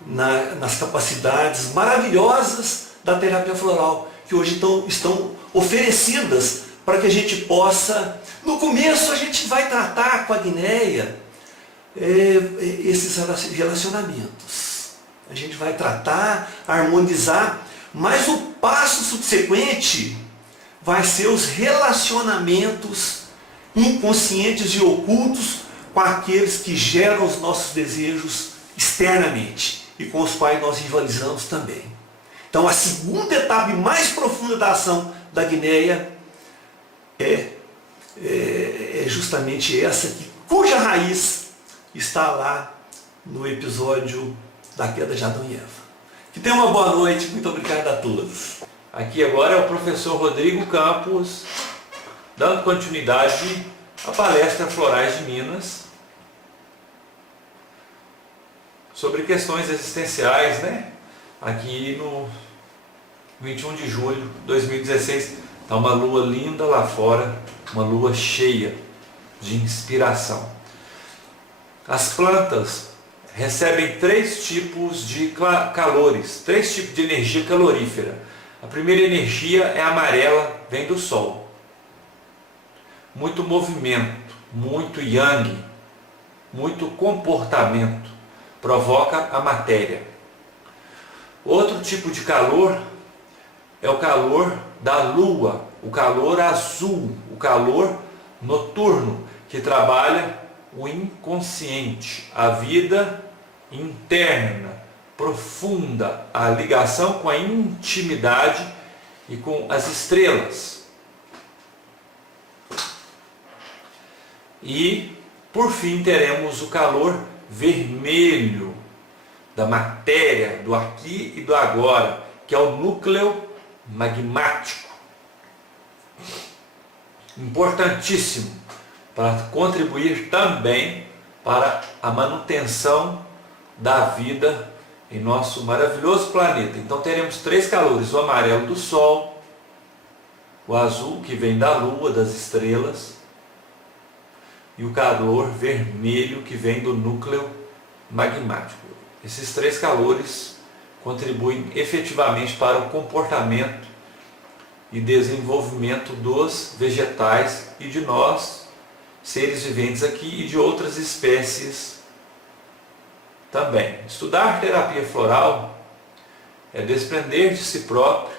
nas capacidades maravilhosas da terapia floral, que hoje estão oferecidas para que a gente possa... No começo a gente vai tratar com a Guinéia esses relacionamentos. A gente vai tratar, harmonizar, mas o passo subsequente vai ser os relacionamentos inconscientes e ocultos com aqueles que geram os nossos desejos externamente e com os quais nós rivalizamos também. Então a segunda etapa e mais profunda da ação da Guinéia é justamente essa, cuja raiz está lá no episódio da queda de Adão e Eva. Que tenham uma boa noite, muito obrigado a todos. Aqui agora é o professor Rodrigo Campos, dando continuidade à palestra Florais de Minas, sobre questões existenciais, né? Aqui no 21 de julho de 2016, está uma lua linda lá fora, uma lua cheia de inspiração. As plantas recebem 3 tipos de calores, 3 tipos de energia calorífera. A primeira energia é amarela, vem do sol. Muito movimento, muito yang, muito comportamento, provoca a matéria. Outro tipo de calor é o calor da lua, o calor azul, o calor noturno, que trabalha o inconsciente, a vida interna, profunda, a ligação com a intimidade e com as estrelas. E, por fim, teremos o calor vermelho da matéria, do aqui e do agora, que é o núcleo magmático. Importantíssimo para contribuir também para a manutenção da vida em nosso maravilhoso planeta. Então teremos 3 calores: o amarelo do Sol, o azul que vem da Lua, das estrelas, e o calor vermelho que vem do núcleo magmático. Esses 3 calores contribuem efetivamente para o comportamento e desenvolvimento dos vegetais e de nós, seres viventes aqui e de outras espécies também. Estudar terapia floral é desprender de si próprio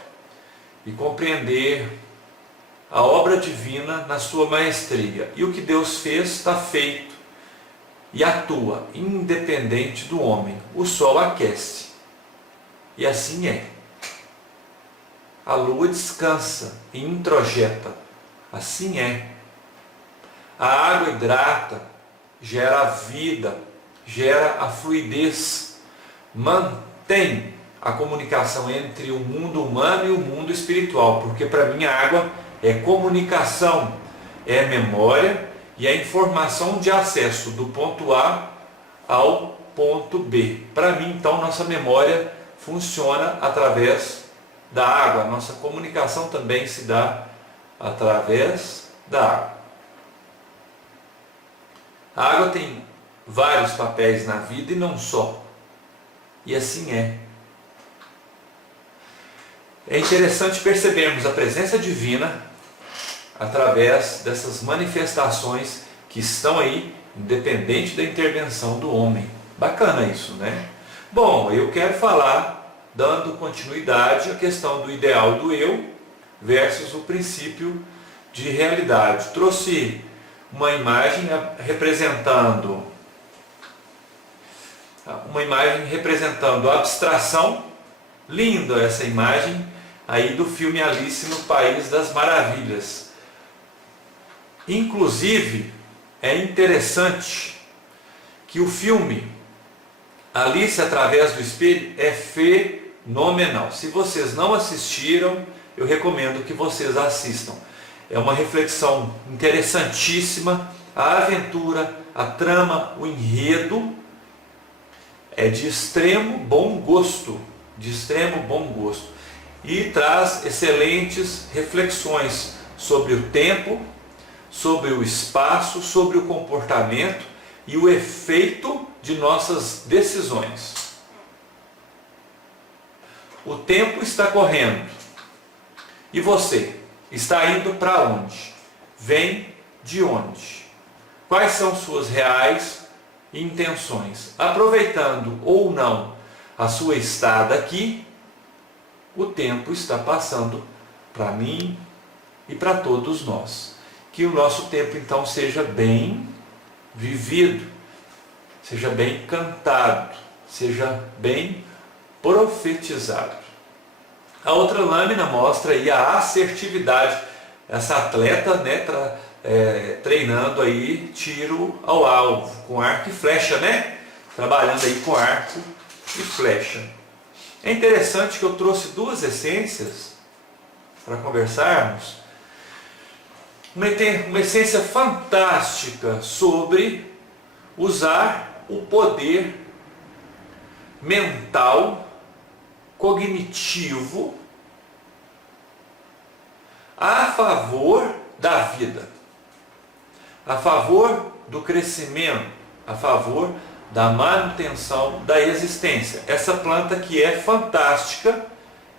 e compreender a obra divina na sua maestria. E o que Deus fez está feito e atua independente do homem. O sol aquece e assim é. A lua descansa e introjeta, assim é. A água hidrata, gera a vida, gera a fluidez, mantém a comunicação entre o mundo humano e o mundo espiritual, porque para mim a água é comunicação, é memória e é informação de acesso do ponto A ao ponto B. Para mim, então, nossa memória funciona através da água, nossa comunicação também se dá através da água. A água tem vários papéis na vida e não só, e assim é. É interessante percebermos a presença divina através dessas manifestações que estão aí, independente da intervenção do homem. Bacana isso, né? Bom, eu quero falar, dando continuidade à questão do ideal do eu versus o princípio de realidade. Trouxe uma imagem representando a abstração. Linda essa imagem aí do filme Alice no País das Maravilhas. Inclusive, é interessante que o filme Alice através do espelho é fenomenal. Se vocês não assistiram, eu recomendo que vocês assistam. É uma reflexão interessantíssima. A aventura, a trama, o enredo é de extremo bom gosto. E traz excelentes reflexões sobre o tempo, sobre o espaço, sobre o comportamento e o efeito de nossas decisões. O tempo está correndo. E você? Está indo para onde? Vem de onde? Quais são suas reais intenções? Aproveitando ou não a sua estada aqui, o tempo está passando para mim e para todos nós. Que o nosso tempo então seja bem vivido, seja bem cantado, seja bem profetizado. A outra lâmina mostra aí a assertividade. Essa atleta, né, treinando aí tiro ao alvo, com arco e flecha, né? Trabalhando aí com arco e flecha. É interessante que eu trouxe duas essências para conversarmos. Uma essência fantástica sobre usar o poder mental, cognitivo, a favor da vida, a favor do crescimento, a favor da manutenção da existência. Essa planta que é fantástica,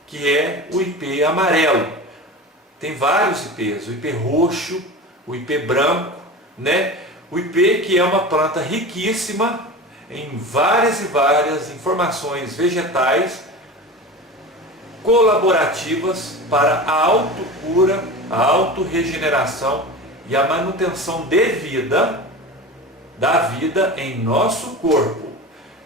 que é o ipê amarelo. Tem vários ipês, o ipê roxo, o ipê branco, né? O ipê que é uma planta riquíssima em várias e várias informações vegetais colaborativas para a autocura, a autorregeneração e a manutenção de vida, da vida em nosso corpo.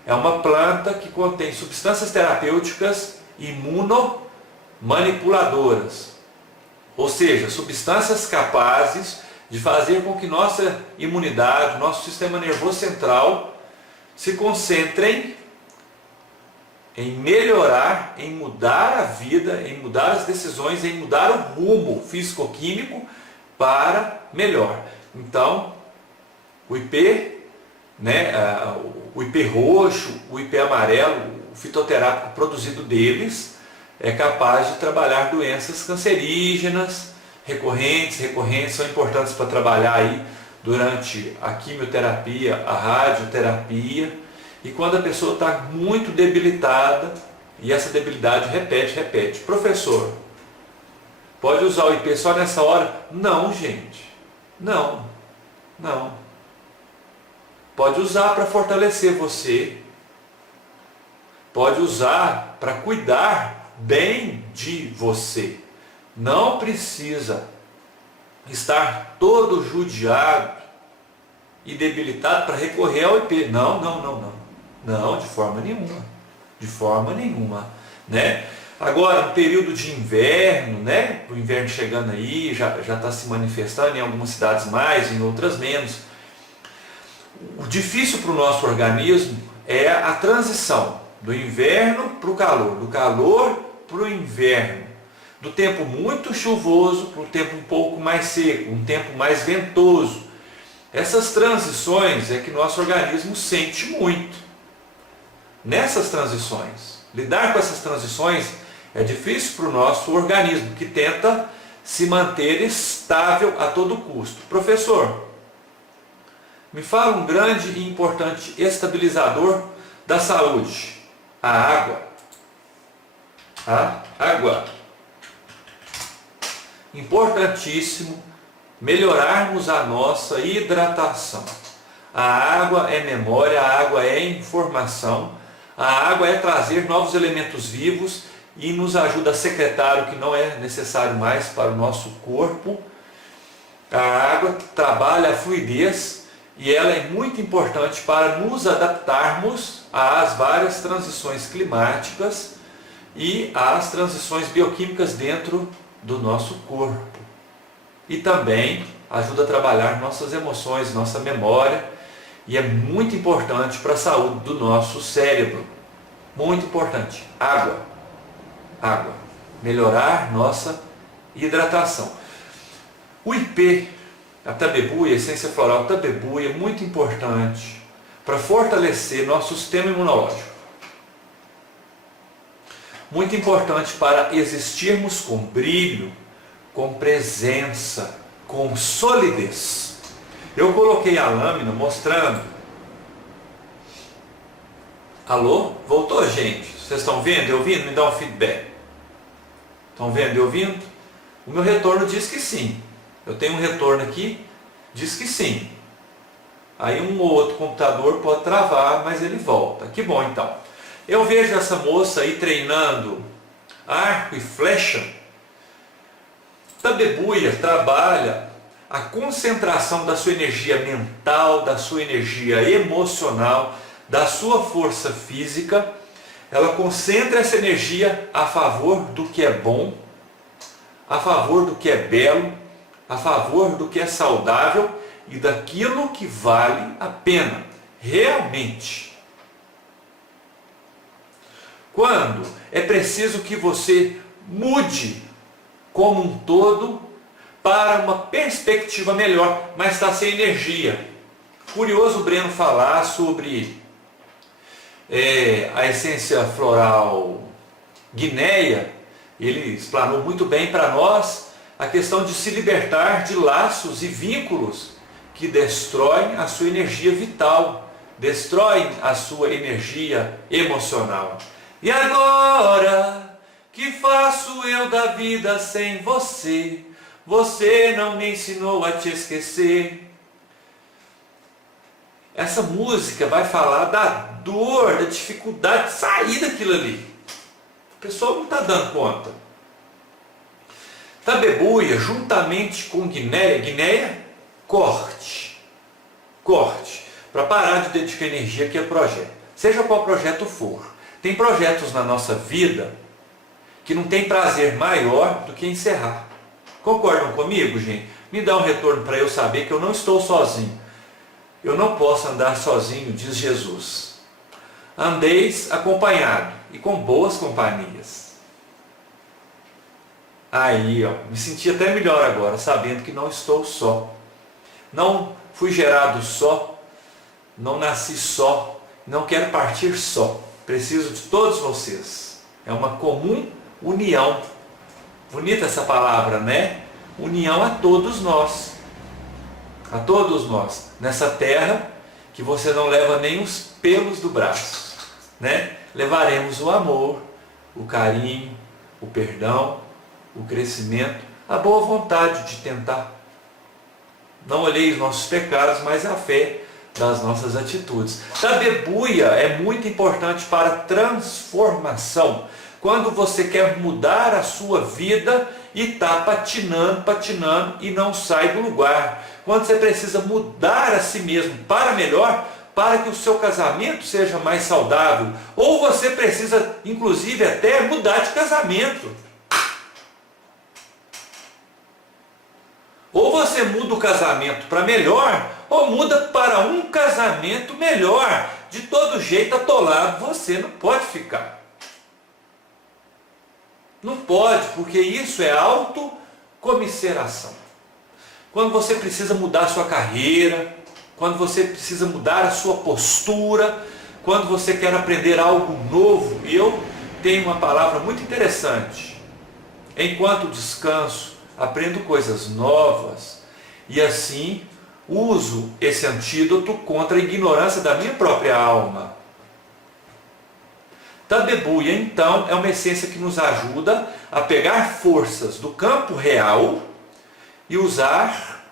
É uma planta que contém substâncias terapêuticas imunomanipuladoras, ou seja, substâncias capazes de fazer com que nossa imunidade, nosso sistema nervoso central se concentrem em melhorar, em mudar a vida, em mudar as decisões, em mudar o rumo físico-químico para melhor. Então, o ipê, né, o ipê roxo, o ipê amarelo, o fitoterápico produzido deles é capaz de trabalhar doenças cancerígenas recorrentes, são importantes para trabalhar aí durante a quimioterapia, a radioterapia. E quando a pessoa está muito debilitada, e essa debilidade repete. Professor, Pode usar o IP só nessa hora? Não, gente. Não. Não. Pode usar para fortalecer você. Pode usar para cuidar bem de você. Não precisa estar todo judiado e debilitado para recorrer ao IP. Não, não, não, não. Não, de forma nenhuma. De forma nenhuma, né? Agora, no período de inverno, né? O inverno chegando aí, já está se manifestando em algumas cidades mais, em outras menos. O difícil para o nosso organismo é a transição do inverno para o calor, do calor para o inverno, do tempo muito chuvoso para o tempo um pouco mais seco, um tempo mais ventoso. Essas transições é que nosso organismo sente muito. Nessas transições, lidar com essas transições é difícil para o nosso organismo, que tenta se manter estável a todo custo. Professor, me fala um grande e importante estabilizador da saúde: a água. A água. Importantíssimo melhorarmos a nossa hidratação. A água é memória, a água é informação, a água é trazer novos elementos vivos e nos ajuda a secretar o que não é necessário mais para o nosso corpo. A água trabalha a fluidez e ela é muito importante para nos adaptarmos às várias transições climáticas e às transições bioquímicas dentro do nosso corpo. E também ajuda a trabalhar nossas emoções, nossa memória, e é muito importante para a saúde do nosso cérebro. Muito importante. Água. Água. Melhorar nossa hidratação. O IP, a tabebuia, a essência floral tabebuia, é muito importante para fortalecer nosso sistema imunológico. Muito importante para existirmos com brilho, com presença, com solidez. Eu coloquei a lâmina mostrando. Alô? Voltou, gente? Vocês estão vendo e ouvindo? Me dá um feedback. Estão vendo e ouvindo? O meu retorno diz que sim. Eu tenho um retorno aqui, diz que sim. Aí um ou outro computador pode travar, mas ele volta. Que bom então. Eu vejo essa moça aí treinando arco e flecha. Tabebuia trabalha a concentração da sua energia mental, da sua energia emocional, da sua força física. Ela concentra essa energia a favor do que é bom, a favor do que é belo, a favor do que é saudável e daquilo que vale a pena, realmente. Quando é preciso que você mude como um todo para uma perspectiva melhor, mas está sem energia. Curioso o Breno falar sobre a essência floral guinéia. Ele explanou muito bem para nós a questão de se libertar de laços e vínculos que destroem a sua energia vital, destroem a sua energia emocional. E agora, que faço eu da vida sem você? Você não me ensinou a te esquecer. Essa música vai falar da dor, da dificuldade de sair daquilo ali. O pessoal não está dando conta. Tabebuia, juntamente com Guinéia, corte. Para parar de dedicar energia que é projeto. Seja qual projeto for. Tem projetos na nossa vida que não tem prazer maior do que encerrar. Concordam comigo, gente? Me dá um retorno para eu saber que eu não estou sozinho. Eu não posso andar sozinho, diz Jesus. Andeis acompanhado e com boas companhias. Aí, ó, me senti até melhor agora, sabendo que não estou só. Não fui gerado só, não nasci só, não quero partir só. Preciso de todos vocês. É uma comum união. Bonita essa palavra, né? União a todos nós. A todos nós. Nessa terra que você não leva nem os pelos do braço, né? Levaremos o amor, o carinho, o perdão, o crescimento a boa vontade de tentar. Não olheis nossos pecados, mas a fé das nossas atitudes. Tabebuia é muito importante para a transformação. Quando você quer mudar a sua vida e está patinando e não sai do lugar. Quando você precisa mudar a si mesmo para melhor, para que o seu casamento seja mais saudável. Ou você precisa, inclusive, até mudar de casamento. Ou você muda o casamento para melhor, ou muda para um casamento melhor. De todo jeito, atolado, você não pode ficar. Não pode, porque isso é autocomiseração. Quando você precisa mudar a sua carreira, quando você precisa mudar a sua postura, quando você quer aprender algo novo, e eu tenho uma palavra muito interessante. Enquanto descanso, aprendo coisas novas e assim uso esse antídoto contra a ignorância da minha própria alma. Tabebuia, então, é uma essência que nos ajuda a pegar forças do campo real e usar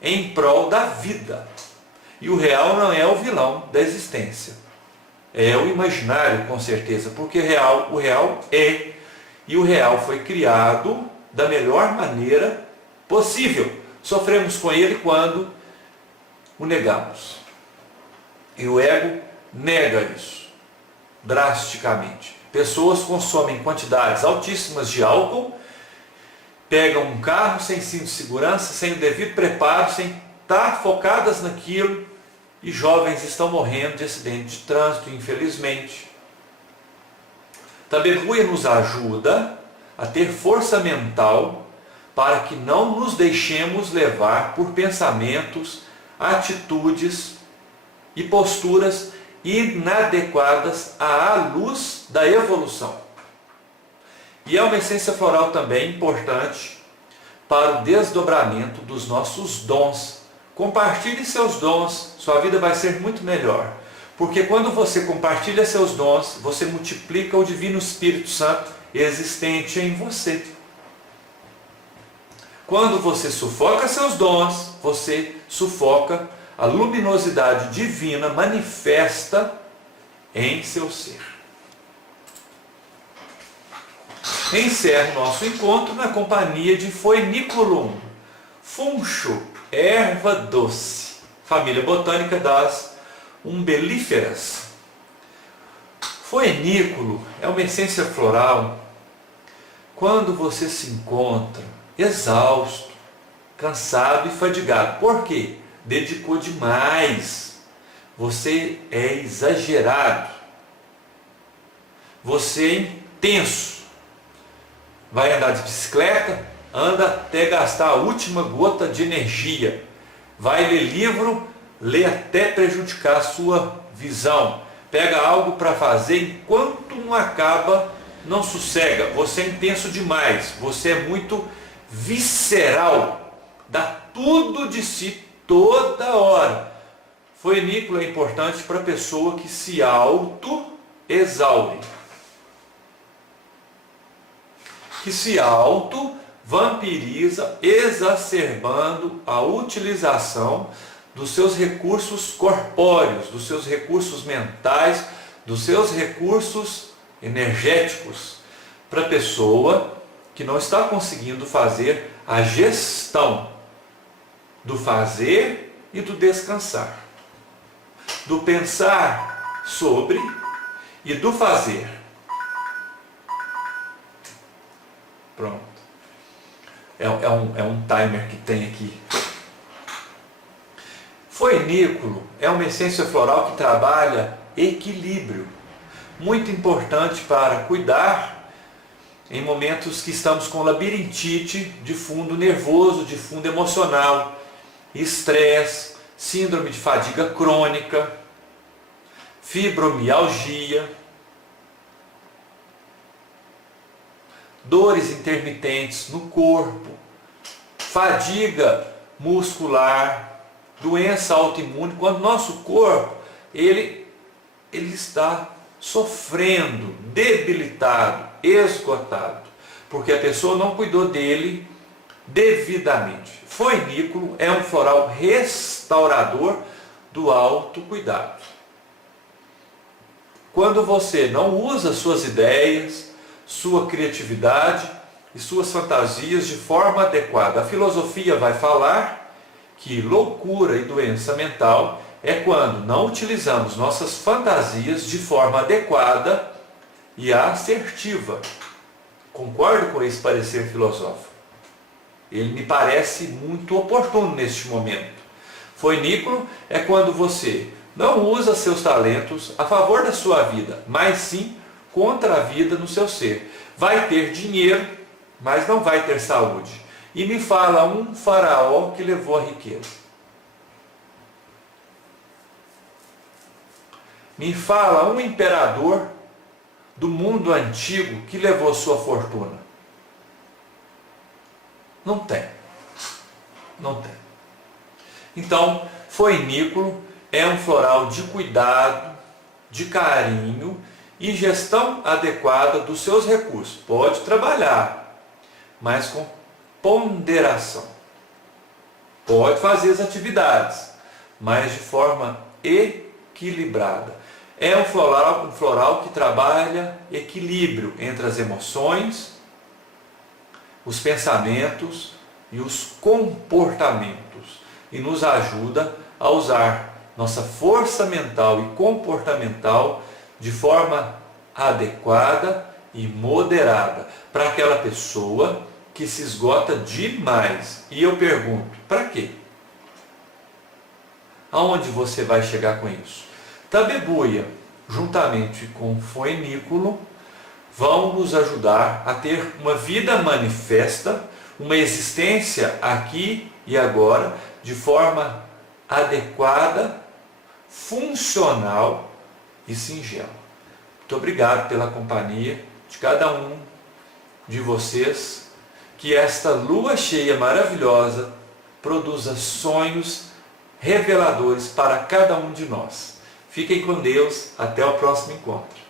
em prol da vida. E o real não é o vilão da existência. É o imaginário, com certeza, porque o real é. E o real foi criado da melhor maneira possível. Sofremos com ele quando o negamos. E o ego nega isso drasticamente. Pessoas consomem quantidades altíssimas de álcool, pegam um carro sem cinto de segurança, sem o devido preparo, sem estar focadas naquilo, e jovens estão morrendo de acidente de trânsito, infelizmente. Tabebuia nos ajuda a ter força mental para que não nos deixemos levar por pensamentos, atitudes e posturas inadequadas à luz da evolução. E é uma essência floral também importante para o desdobramento dos nossos dons. Compartilhe seus dons, sua vida vai ser muito melhor. Porque quando você compartilha seus dons, você multiplica o Divino Espírito Santo existente em você. Quando você sufoca seus dons, você sufoca a luminosidade divina manifesta em seu ser. Encerro nosso encontro na companhia de Phoeniculum, funcho, erva doce, família botânica das umbelíferas. Phoenículo é uma essência floral. Quando você se encontra exausto, cansado e fadigado, por quê? Dedicou demais, você é exagerado, você é intenso, vai andar de bicicleta, anda até gastar a última gota de energia, vai ler livro, lê até prejudicar a sua visão, pega algo para fazer, enquanto não acaba, não sossega, você é intenso demais, você é muito visceral, dá tudo de si toda hora. Phoenículo é importante para a pessoa que se auto-exaure, que se auto-vampiriza, exacerbando a utilização dos seus recursos corpóreos, dos seus recursos mentais, dos seus recursos energéticos, para a pessoa que não está conseguindo fazer a gestão do fazer e do descansar, do pensar sobre e do fazer. Pronto. É um timer que tem aqui. Phoenículo é uma essência floral que trabalha equilíbrio, muito importante para cuidar em momentos que estamos com labirintite de fundo nervoso, de fundo emocional, estresse, síndrome de fadiga crônica, fibromialgia, dores intermitentes no corpo, fadiga muscular, doença autoimune, quando nosso corpo ele está sofrendo, debilitado, esgotado, porque a pessoa não cuidou dele devidamente. Foinículo é um floral restaurador do autocuidado. Quando você não usa suas ideias, sua criatividade e suas fantasias de forma adequada. A filosofia vai falar que loucura e doença mental é quando não utilizamos nossas fantasias de forma adequada e assertiva. Concordo com esse parecer filosófico. Ele me parece muito oportuno neste momento. Foinículo é quando você não usa seus talentos a favor da sua vida, mas sim contra a vida no seu ser. Vai ter dinheiro, mas não vai ter saúde. E me fala um faraó que levou a riqueza. Me fala um imperador do mundo antigo que levou sua fortuna. Não tem. Não tem. Então, foinículo é um floral de cuidado, de carinho e gestão adequada dos seus recursos. Pode trabalhar, mas com ponderação. Pode fazer as atividades, mas de forma equilibrada. É um floral que trabalha equilíbrio entre as emoções, os pensamentos e os comportamentos e nos ajuda a usar nossa força mental e comportamental de forma adequada e moderada para aquela pessoa que se esgota demais. E eu pergunto, para quê? Aonde você vai chegar com isso? Tabebuia, juntamente com foinículo, vão nos ajudar a ter uma vida manifesta, uma existência aqui e agora, de forma adequada, funcional e singela. Muito obrigado pela companhia de cada um de vocês. Que esta lua cheia maravilhosa produza sonhos reveladores para cada um de nós. Fiquem com Deus. Até o próximo encontro.